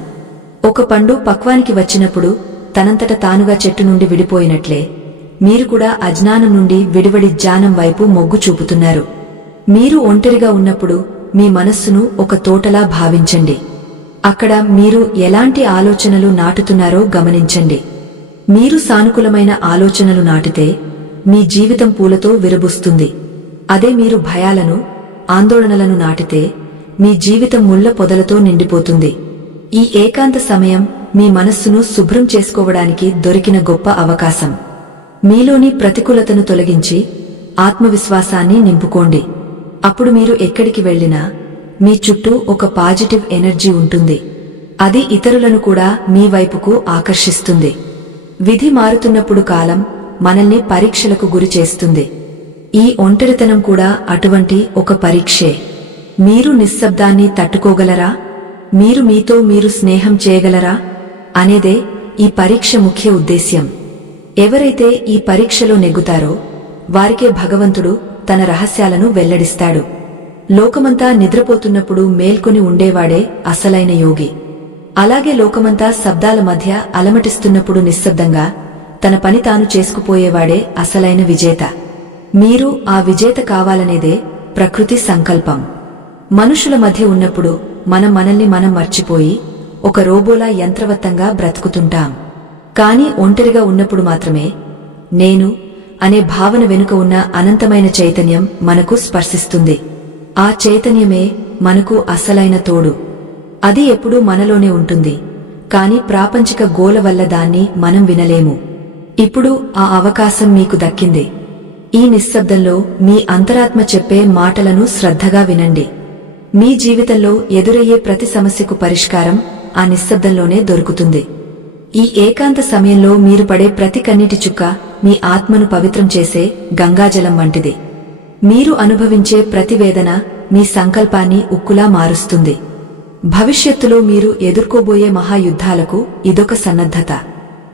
ఒక పండు పక్వానికి వచ్చినప్పుడు తనంతట తానుగా చెట్టు నుండి విడిపోయినట్లే మీరు కూడా అజ్ఞానం నుండి విడివడి జ్ఞానం వైపు మొగ్గు చూపుతున్నారు. మీరు ఒంటరిగా ఉన్నప్పుడు మీ మనస్సును ఒక తోటలా భావించండి. అక్కడ మీరు ఎలాంటి ఆలోచనలు నాటుతున్నారో గమనించండి. మీరు సానుకూలమైన ఆలోచనలు నాటితే మీ జీవితం పూలతో విరబుస్తుంది. అదే మీరు భయాలను, ఆందోళనలను నాటితే మీ జీవితం ముళ్ల పొదలతో నిండిపోతుంది. ఈ ఏకాంత సమయం మీ మనస్సును శుభ్రం చేసుకోవడానికి దొరికిన గొప్ప అవకాశం. మీలోని ప్రతికూలతను తొలగించి ఆత్మవిశ్వాసాన్ని నింపుకోండి. అప్పుడు మీరు ఎక్కడికి వెళ్లినా మీ చుట్టూ ఒక పాజిటివ్ ఎనర్జీ ఉంటుంది. అది ఇతరులను కూడా మీ వైపుకు ఆకర్షిస్తుంది. విధి మారుతున్నప్పుడు కాలం మనల్ని పరీక్షలకు గురి చేస్తుంది. ఈ ఒంటరితనం కూడా అటువంటి ఒక పరీక్షే. మీరు నిశ్శబ్దాన్ని తట్టుకోగలరా? మీరు మీతో మీరు స్నేహం చేయగలరా అనేదే ఈ పరీక్ష ముఖ్య ఉద్దేశ్యం. ఎవరైతే ఈ పరీక్షలో నెగ్గుతారో వారికే భగవంతుడు తన రహస్యాలను వెల్లడిస్తాడు. లోకమంతా నిద్రపోతున్నప్పుడు మేల్కొని ఉండేవాడే అసలైన యోగి. అలాగే లోకమంతా శబ్దాల మధ్య అలమటిస్తున్నప్పుడు నిశ్శబ్దంగా తన పని తాను చేసుకుపోయేవాడే అసలైన విజేత. మీరు ఆ విజేత కావాలనేదే ప్రకృతి సంకల్పం. మనుషుల మధ్య ఉన్నప్పుడు మనల్ని మనం మర్చిపోయి ఒక రోబోలా యంత్రవత్తంగా బ్రతుకుతుంటాం. కాని ఒంటరిగా ఉన్నప్పుడు మాత్రమే నేను అనే భావన వెనుక ఉన్న అనంతమైన చైతన్యం మనకు స్పర్శిస్తుంది. ఆ చైతన్యమే మనకు అసలైన తోడు. అది ఎప్పుడూ మనలోనే ఉంటుంది. కాని ప్రాపంచిక గోల వల్ల దాన్ని మనం వినలేము. ఇప్పుడు ఆ అవకాశం మీకు దక్కింది. ఈ నిశ్శబ్దంలో మీ అంతరాత్మ చెప్పే మాటలను శ్రద్ధగా వినండి. మీ జీవితంలో ఎదురయ్యే ప్రతి సమస్యకు పరిష్కారం ఆ నిశ్శబ్దంలోనే దొరుకుతుంది. ఈ ఏకాంత సమయంలో మీరు పడే ప్రతి కన్నీటి చుక్క మీ ఆత్మను పవిత్రం చేసే గంగాజలం వంటిది. మీరు అనుభవించే ప్రతి వేదన మీ సంకల్పాన్ని ఉక్కులా మారుస్తుంది. భవిష్యత్తులో మీరు ఎదుర్కోబోయే మహాయుద్ధాలకు ఇదొక సన్నద్ధత.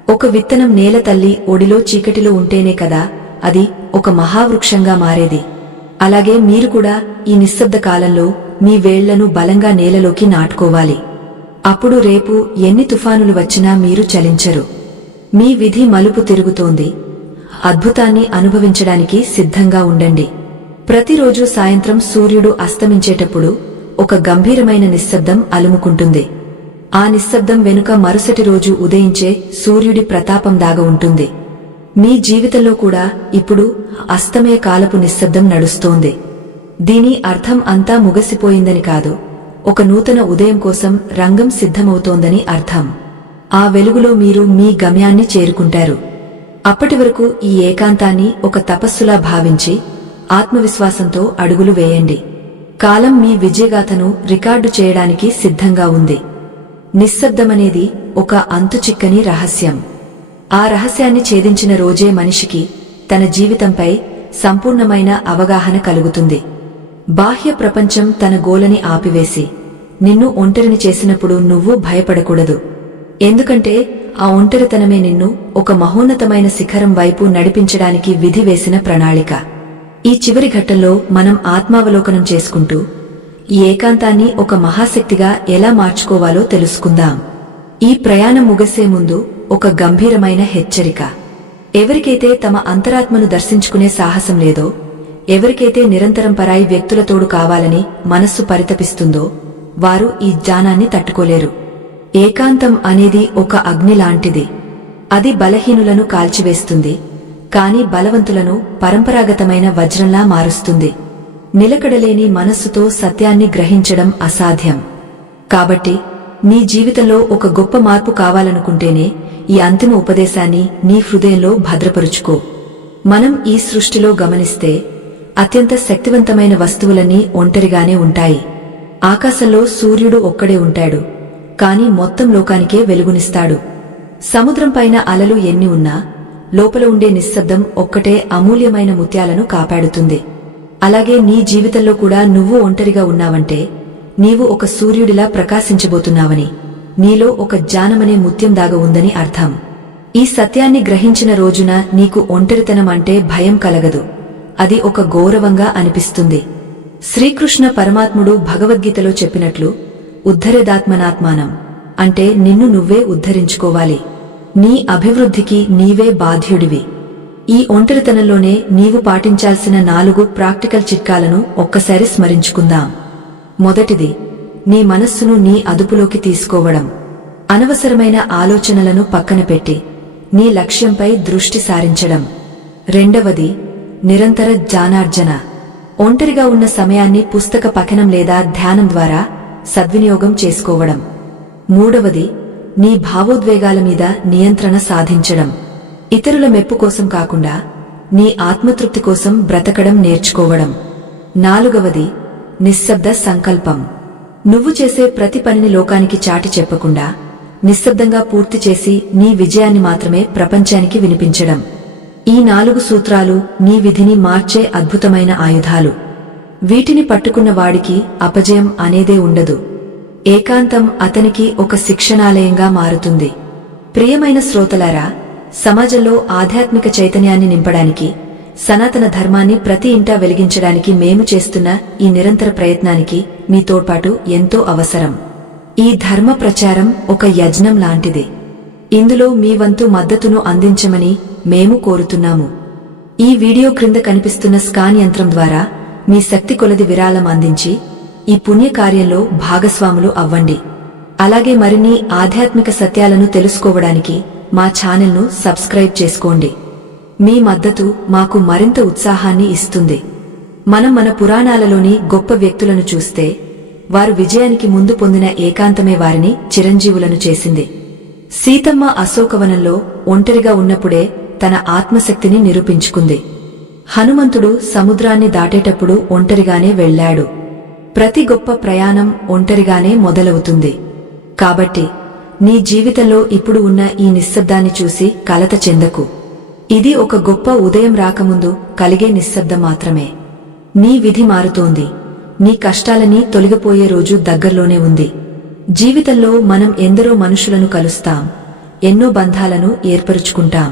ఒక విత్తనం నేల తల్లి ఒడిలో చీకటిలో ఉంటేనే కదా అది ఒక మహావృక్షంగా మారేది. అలాగే మీరు కూడా ఈ నిశ్శబ్ద కాలంలో మీ వేళ్లను బలంగా నేలలోకి నాటుకోవాలి. అప్పుడు రేపు ఎన్ని తుఫానులు వచ్చినా మీరు చలించరు. మీ విధి మలుపు తిరుగుతోంది. అద్భుతాన్ని అనుభవించడానికి సిద్ధంగా ఉండండి. ప్రతిరోజు సాయంత్రం సూర్యుడు అస్తమించేటప్పుడు ఒక గంభీరమైన నిశ్శబ్దం అలుముకుంటుంది. ఆ నిశ్శబ్దం వెనుక మరుసటి రోజు ఉదయించే సూర్యుడి ప్రతాపం దాగ ఉంటుంది. మీ జీవితంలో కూడా ఇప్పుడు అస్తమయ కాలపు నిశ్శబ్దం నడుస్తోంది. దీని అర్థం అంతా ముగసిపోయిందని కాదు, ఒక నూతన ఉదయం కోసం రంగం సిద్ధమవుతోందని అర్థం. ఆ వెలుగులో మీరు మీ గమ్యాన్ని చేరుకుంటారు. అప్పటి వరకు ఈ ఏకాంతాన్ని ఒక తపస్సులా భావించి ఆత్మవిశ్వాసంతో అడుగులు వేయండి. కాలం మీ విజయగాథను రికార్డు చేయడానికి సిద్ధంగా ఉంది. నిశ్శబ్దమనేది ఒక అంతుచిక్కని రహస్యం. ఆ రహస్యాన్ని ఛేదించిన రోజే మనిషికి తన జీవితంపై సంపూర్ణమైన అవగాహన కలుగుతుంది. బాహ్య ప్రపంచం తన గోలని ఆపివేసి నిన్ను ఒంటరిని చేసినప్పుడు నువ్వు భయపడకూడదు. ఎందుకంటే ఆ ఒంటరితనమే నిన్ను ఒక మహోన్నతమైన శిఖరం వైపు నడిపించడానికి విధి వేసిన ప్రణాళిక. ఈ చివరి ఘట్టంలో మనం ఆత్మావలోకనం చేసుకుంటూ ఈ ఏకాంతాన్ని ఒక మహాశక్తిగా ఎలా మార్చుకోవాలో తెలుసుకుందాం. ఈ ప్రయాణం ముగిసే ముందు ఒక గంభీరమైన హెచ్చరిక. ఎవరికైతే తమ అంతరాత్మను దర్శించుకునే సాహసం లేదో, ఎవరికైతే నిరంతరం పరాయి వ్యక్తుల తోడు కావాలని మనస్సు పరితపిస్తుందో వారు ఈ జ్ఞానాన్ని తట్టుకోలేరు. ఏకాంతం అనేది ఒక అగ్ని లాంటిది. అది బలహీనులను కాల్చివేస్తుంది, కాని బలవంతులను పరంపరాగతమైన వజ్రంలా మారుస్తుంది. నిలకడలేని మనస్సుతో సత్యాన్ని గ్రహించడం అసాధ్యం. కాబట్టి నీ జీవితంలో ఒక గొప్ప మార్పు కావాలనుకుంటేనే ఈ అంతిమ ఉపదేశాన్ని నీ హృదయంలో భద్రపరుచుకో. మనం ఈ సృష్టిలో గమనిస్తే అత్యంత శక్తివంతమైన వస్తువులన్నీ ఒంటరిగానే ఉంటాయి. ఆకాశంలో సూర్యుడు ఒక్కడే ఉంటాడు, కాని మొత్తం లోకానికే వెలుగునిస్తాడు. సముద్రం పైన అలలు ఎన్ని ఉన్నా లోపల ఉండే నిశ్శబ్దం ఒక్కటే అమూల్యమైన ముత్యాలను కాపాడుతుంది. అలాగే నీ జీవితంలో కూడా నువ్వు ఒంటరిగా ఉన్నావంటే నీవు ఒక సూర్యుడిలా ప్రకాశించబోతున్నావని, నీలో ఒక జ్ఞానమనే ముత్యం దాగ ఉందని అర్థం. ఈ సత్యాన్ని గ్రహించిన రోజున నీకు ఒంటరితనం అంటే భయం కలగదు, అది ఒక గౌరవంగా అనిపిస్తుంది. శ్రీకృష్ణ పరమాత్ముడు భగవద్గీతలో చెప్పినట్లు ఉద్ధరేదాత్మనాత్మానం అంటే నిన్ను నువ్వే ఉద్ధరించుకోవాలి. నీ అభివృద్ధికి నీవే బాధ్యుడివి. ఈ ఒంటరితనంలోనే నీవు పాటించాల్సిన 4 ప్రాక్టికల్ చిట్కాలను ఒక్కసారి స్మరించుకుందాం. మొదటిది, నీ మనస్సును నీ అదుపులోకి తీసుకోవడం. అనవసరమైన ఆలోచనలను పక్కన పెట్టి నీ లక్ష్యంపై దృష్టి సారించడం. రెండవది, నిరంతర జ్ఞానార్జన. ఒంటరిగా ఉన్న సమయాన్ని పుస్తక పఠనం లేదా ధ్యానం ద్వారా సద్వినియోగం చేసుకోవడం. మూడవది, నీ భావోద్వేగాల మీద నియంత్రణ సాధించడం. ఇతరుల మెప్పు కోసం కాకుండా నీ ఆత్మతృప్తి కోసం బ్రతకడం నేర్చుకోవడం. నాలుగవది, నిశ్శబ్ద సంకల్పం. నువ్వు చేసే ప్రతి పనిని లోకానికి చాటి చెప్పకుండా నిశ్శబ్దంగా పూర్తి చేసి నీ విజయాన్ని మాత్రమే ప్రపంచానికి వినిపించడం. ఈ 4 సూత్రాలు నీ విధిని మార్చే అద్భుతమైన ఆయుధాలు. వీటిని పట్టుకున్న వాడికి అపజయం అనేదే ఉండదు. ఏకాంతం అతనికి ఒక శిక్షణాలయంగా మారుతుంది. ప్రియమైన శ్రోతలారా, సమాజంలో ఆధ్యాత్మిక చైతన్యాన్ని నింపడానికి, సనాతన ధర్మాన్ని ప్రతి ఇంటా వెలిగించడానికి మేము చేస్తున్న ఈ నిరంతర ప్రయత్నానికి మీ తోడ్పాటు ఎంతో అవసరం. ఈ ధర్మ ప్రచారం ఒక యజ్ఞం లాంటిది. ఇందులో మీ వంతు మద్దతును అందించమని మేము కోరుతున్నాము. ఈ వీడియో క్రింద కనిపిస్తున్న స్కాన్ యంత్రం ద్వారా మీ శక్తి కొలది విరాళం అందించి ఈ పుణ్యకార్యంలో భాగస్వాములు అవ్వండి. అలాగే మరిన్ని ఆధ్యాత్మిక సత్యాలను తెలుసుకోవడానికి మా ఛానల్ను సబ్స్క్రైబ్ చేసుకోండి. మీ మద్దతు మాకు మరింత ఉత్సాహాన్ని ఇస్తుంది. మనం మన పురాణాలలోని గొప్ప వ్యక్తులను చూస్తే వారు విజయానికి ముందు పొందిన ఏకాంతమే వారిని చిరంజీవులను చేసింది. సీతమ్మ అశోకవనంలో ఒంటరిగా ఉన్నప్పుడే తన ఆత్మశక్తిని నిరూపించుకుంది. హనుమంతుడు సముద్రాన్ని దాటేటప్పుడు ఒంటరిగానే వెళ్లాడు. ప్రతి గొప్ప ప్రయాణం ఒంటరిగానే మొదలవుతుంది. కాబట్టి నీ జీవితంలో ఇప్పుడు ఉన్న ఈ నిశ్శబ్దాన్ని చూసి కలత చెందకు. ఇది ఒక గొప్ప ఉదయం రాకముందు కలిగే నిశ్శబ్దం మాత్రమే. నీ విధి మారుతోంది. నీ కష్టాలని తొలగిపోయే రోజు దగ్గర్లోనే ఉంది. జీవితంలో మనం ఎందరో మనుషులను కలుస్తాం, ఎన్నో బంధాలను ఏర్పరుచుకుంటాం.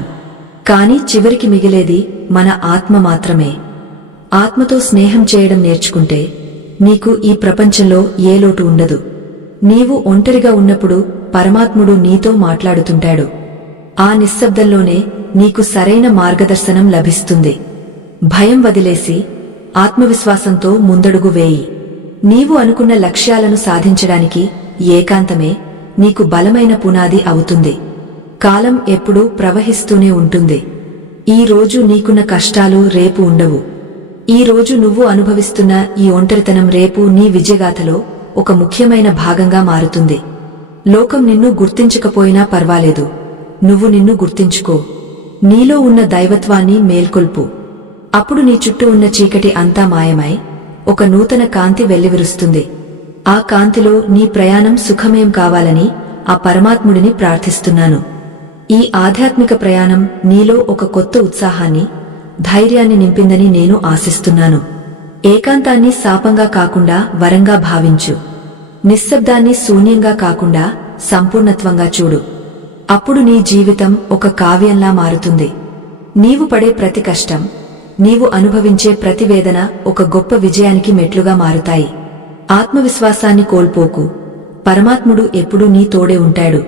కాని చివరికి మిగిలేది మన ఆత్మ మాత్రమే. ఆత్మతో స్నేహం చేయడం నేర్చుకుంటే నీకు ఈ ప్రపంచంలో ఏ లోటు ఉండదు. నీవు ఒంటరిగా ఉన్నప్పుడు పరమాత్ముడు నీతో మాట్లాడుతుంటాడు. ఆ నిశ్శబ్దంలోనే నీకు సరైన మార్గదర్శనం లభిస్తుంది. భయం వదిలేసి ఆత్మవిశ్వాసంతో ముందడుగు వేయి. నీవు అనుకున్న లక్ష్యాలను సాధించడానికి ఏకాంతమే నీకు బలమైన పునాది అవుతుంది. కాలం ఎప్పుడూ ప్రవహిస్తూనే ఉంటుంది. ఈ రోజు నీకున్న కష్టాలు రేపు ఉండవు. ఈ రోజు నువ్వు అనుభవిస్తున్న ఈ ఒంటరితనం రేపు నీ విజయగాథలో ఒక ముఖ్యమైన భాగంగా మారుతుంది. లోకం నిన్ను గుర్తించకపోయినా పర్వాలేదు, నువ్వు నిన్ను గుర్తించుకో. నీలో ఉన్న దైవత్వాన్ని మేల్కొల్పు. అప్పుడు నీ చుట్టూ ఉన్న చీకటి అంతా మాయమై ఒక నూతన కాంతి వెల్లివిరుస్తుంది. ఆ కాంతిలో నీ ప్రయాణం సుఖమయం కావాలని ఆ పరమాత్ముడిని ప్రార్థిస్తున్నాను. ఈ ఆధ్యాత్మిక ప్రయాణం నీలో ఒక కొత్త ఉత్సాహాన్ని, ధైర్యాన్ని నింపిందని నేను ఆశిస్తున్నాను. ఏకాంతాన్ని శాపంగా కాకుండా వరంగా భావించు. నిశ్శబ్దాన్ని శూన్యంగా కాకుండా సంపూర్ణత్వంగా చూడు. అప్పుడు నీ జీవితం ఒక కావ్యంలా మారుతుంది. నీవు పడే ప్రతి కష్టం, నీవు అనుభవించే ప్రతి వేదన ఒక గొప్ప విజయానికి మెట్లుగా మారుతాయి. ఆత్మవిశ్వాసాన్ని కోల్పోకు. పరమాత్ముడు ఎప్పుడూ నీ తోడే ఉంటాడు.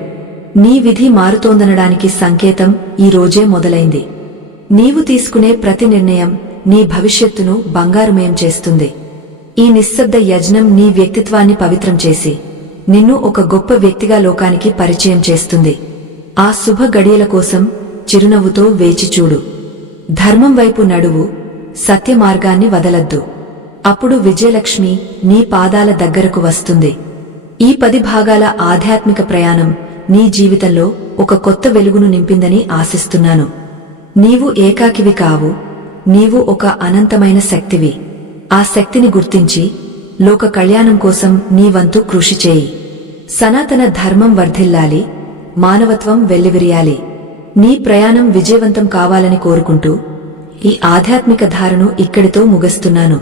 నీ విధి మారుతోందనడానికి సంకేతం ఈ రోజే మొదలైంది. నీవు తీసుకునే ప్రతి నిర్ణయం నీ భవిష్యత్తును బంగారుమయం చేస్తుంది. ఈ నిశ్శబ్ద యజ్ఞం నీ వ్యక్తిత్వాన్ని పవిత్రం చేసి నిన్ను ఒక గొప్ప వ్యక్తిగా లోకానికి పరిచయం చేస్తుంది. ఆ శుభ గడియల కోసం చిరునవ్వుతో వేచిచూడు. ధర్మం వైపు నడువు, సత్య మార్గాన్ని వదలద్దు. అప్పుడు విజయలక్ష్మి నీ పాదాల దగ్గరకు వస్తుంది. ఈ 10 భాగాల ఆధ్యాత్మిక ప్రయాణం నీ జీవితంలో ఒక కొత్త వెలుగును నింపిందని ఆశిస్తున్నాను. నీవు ఏకాకివి కావు, నీవు ఒక అనంతమైన శక్తివి. ఆ శక్తిని గుర్తించి లోక కళ్యాణం కోసం నీ వంతు కృషి చేయి. సనాతన ధర్మం వర్ధిల్లాలి, మానవత్వం వెల్లివిరియాలి. నీ ప్రయాణం విజయవంతం కావాలని కోరుకుంటూ ఈ ఆధ్యాత్మిక ధారను ఇక్కడితో ముగిస్తున్నాను.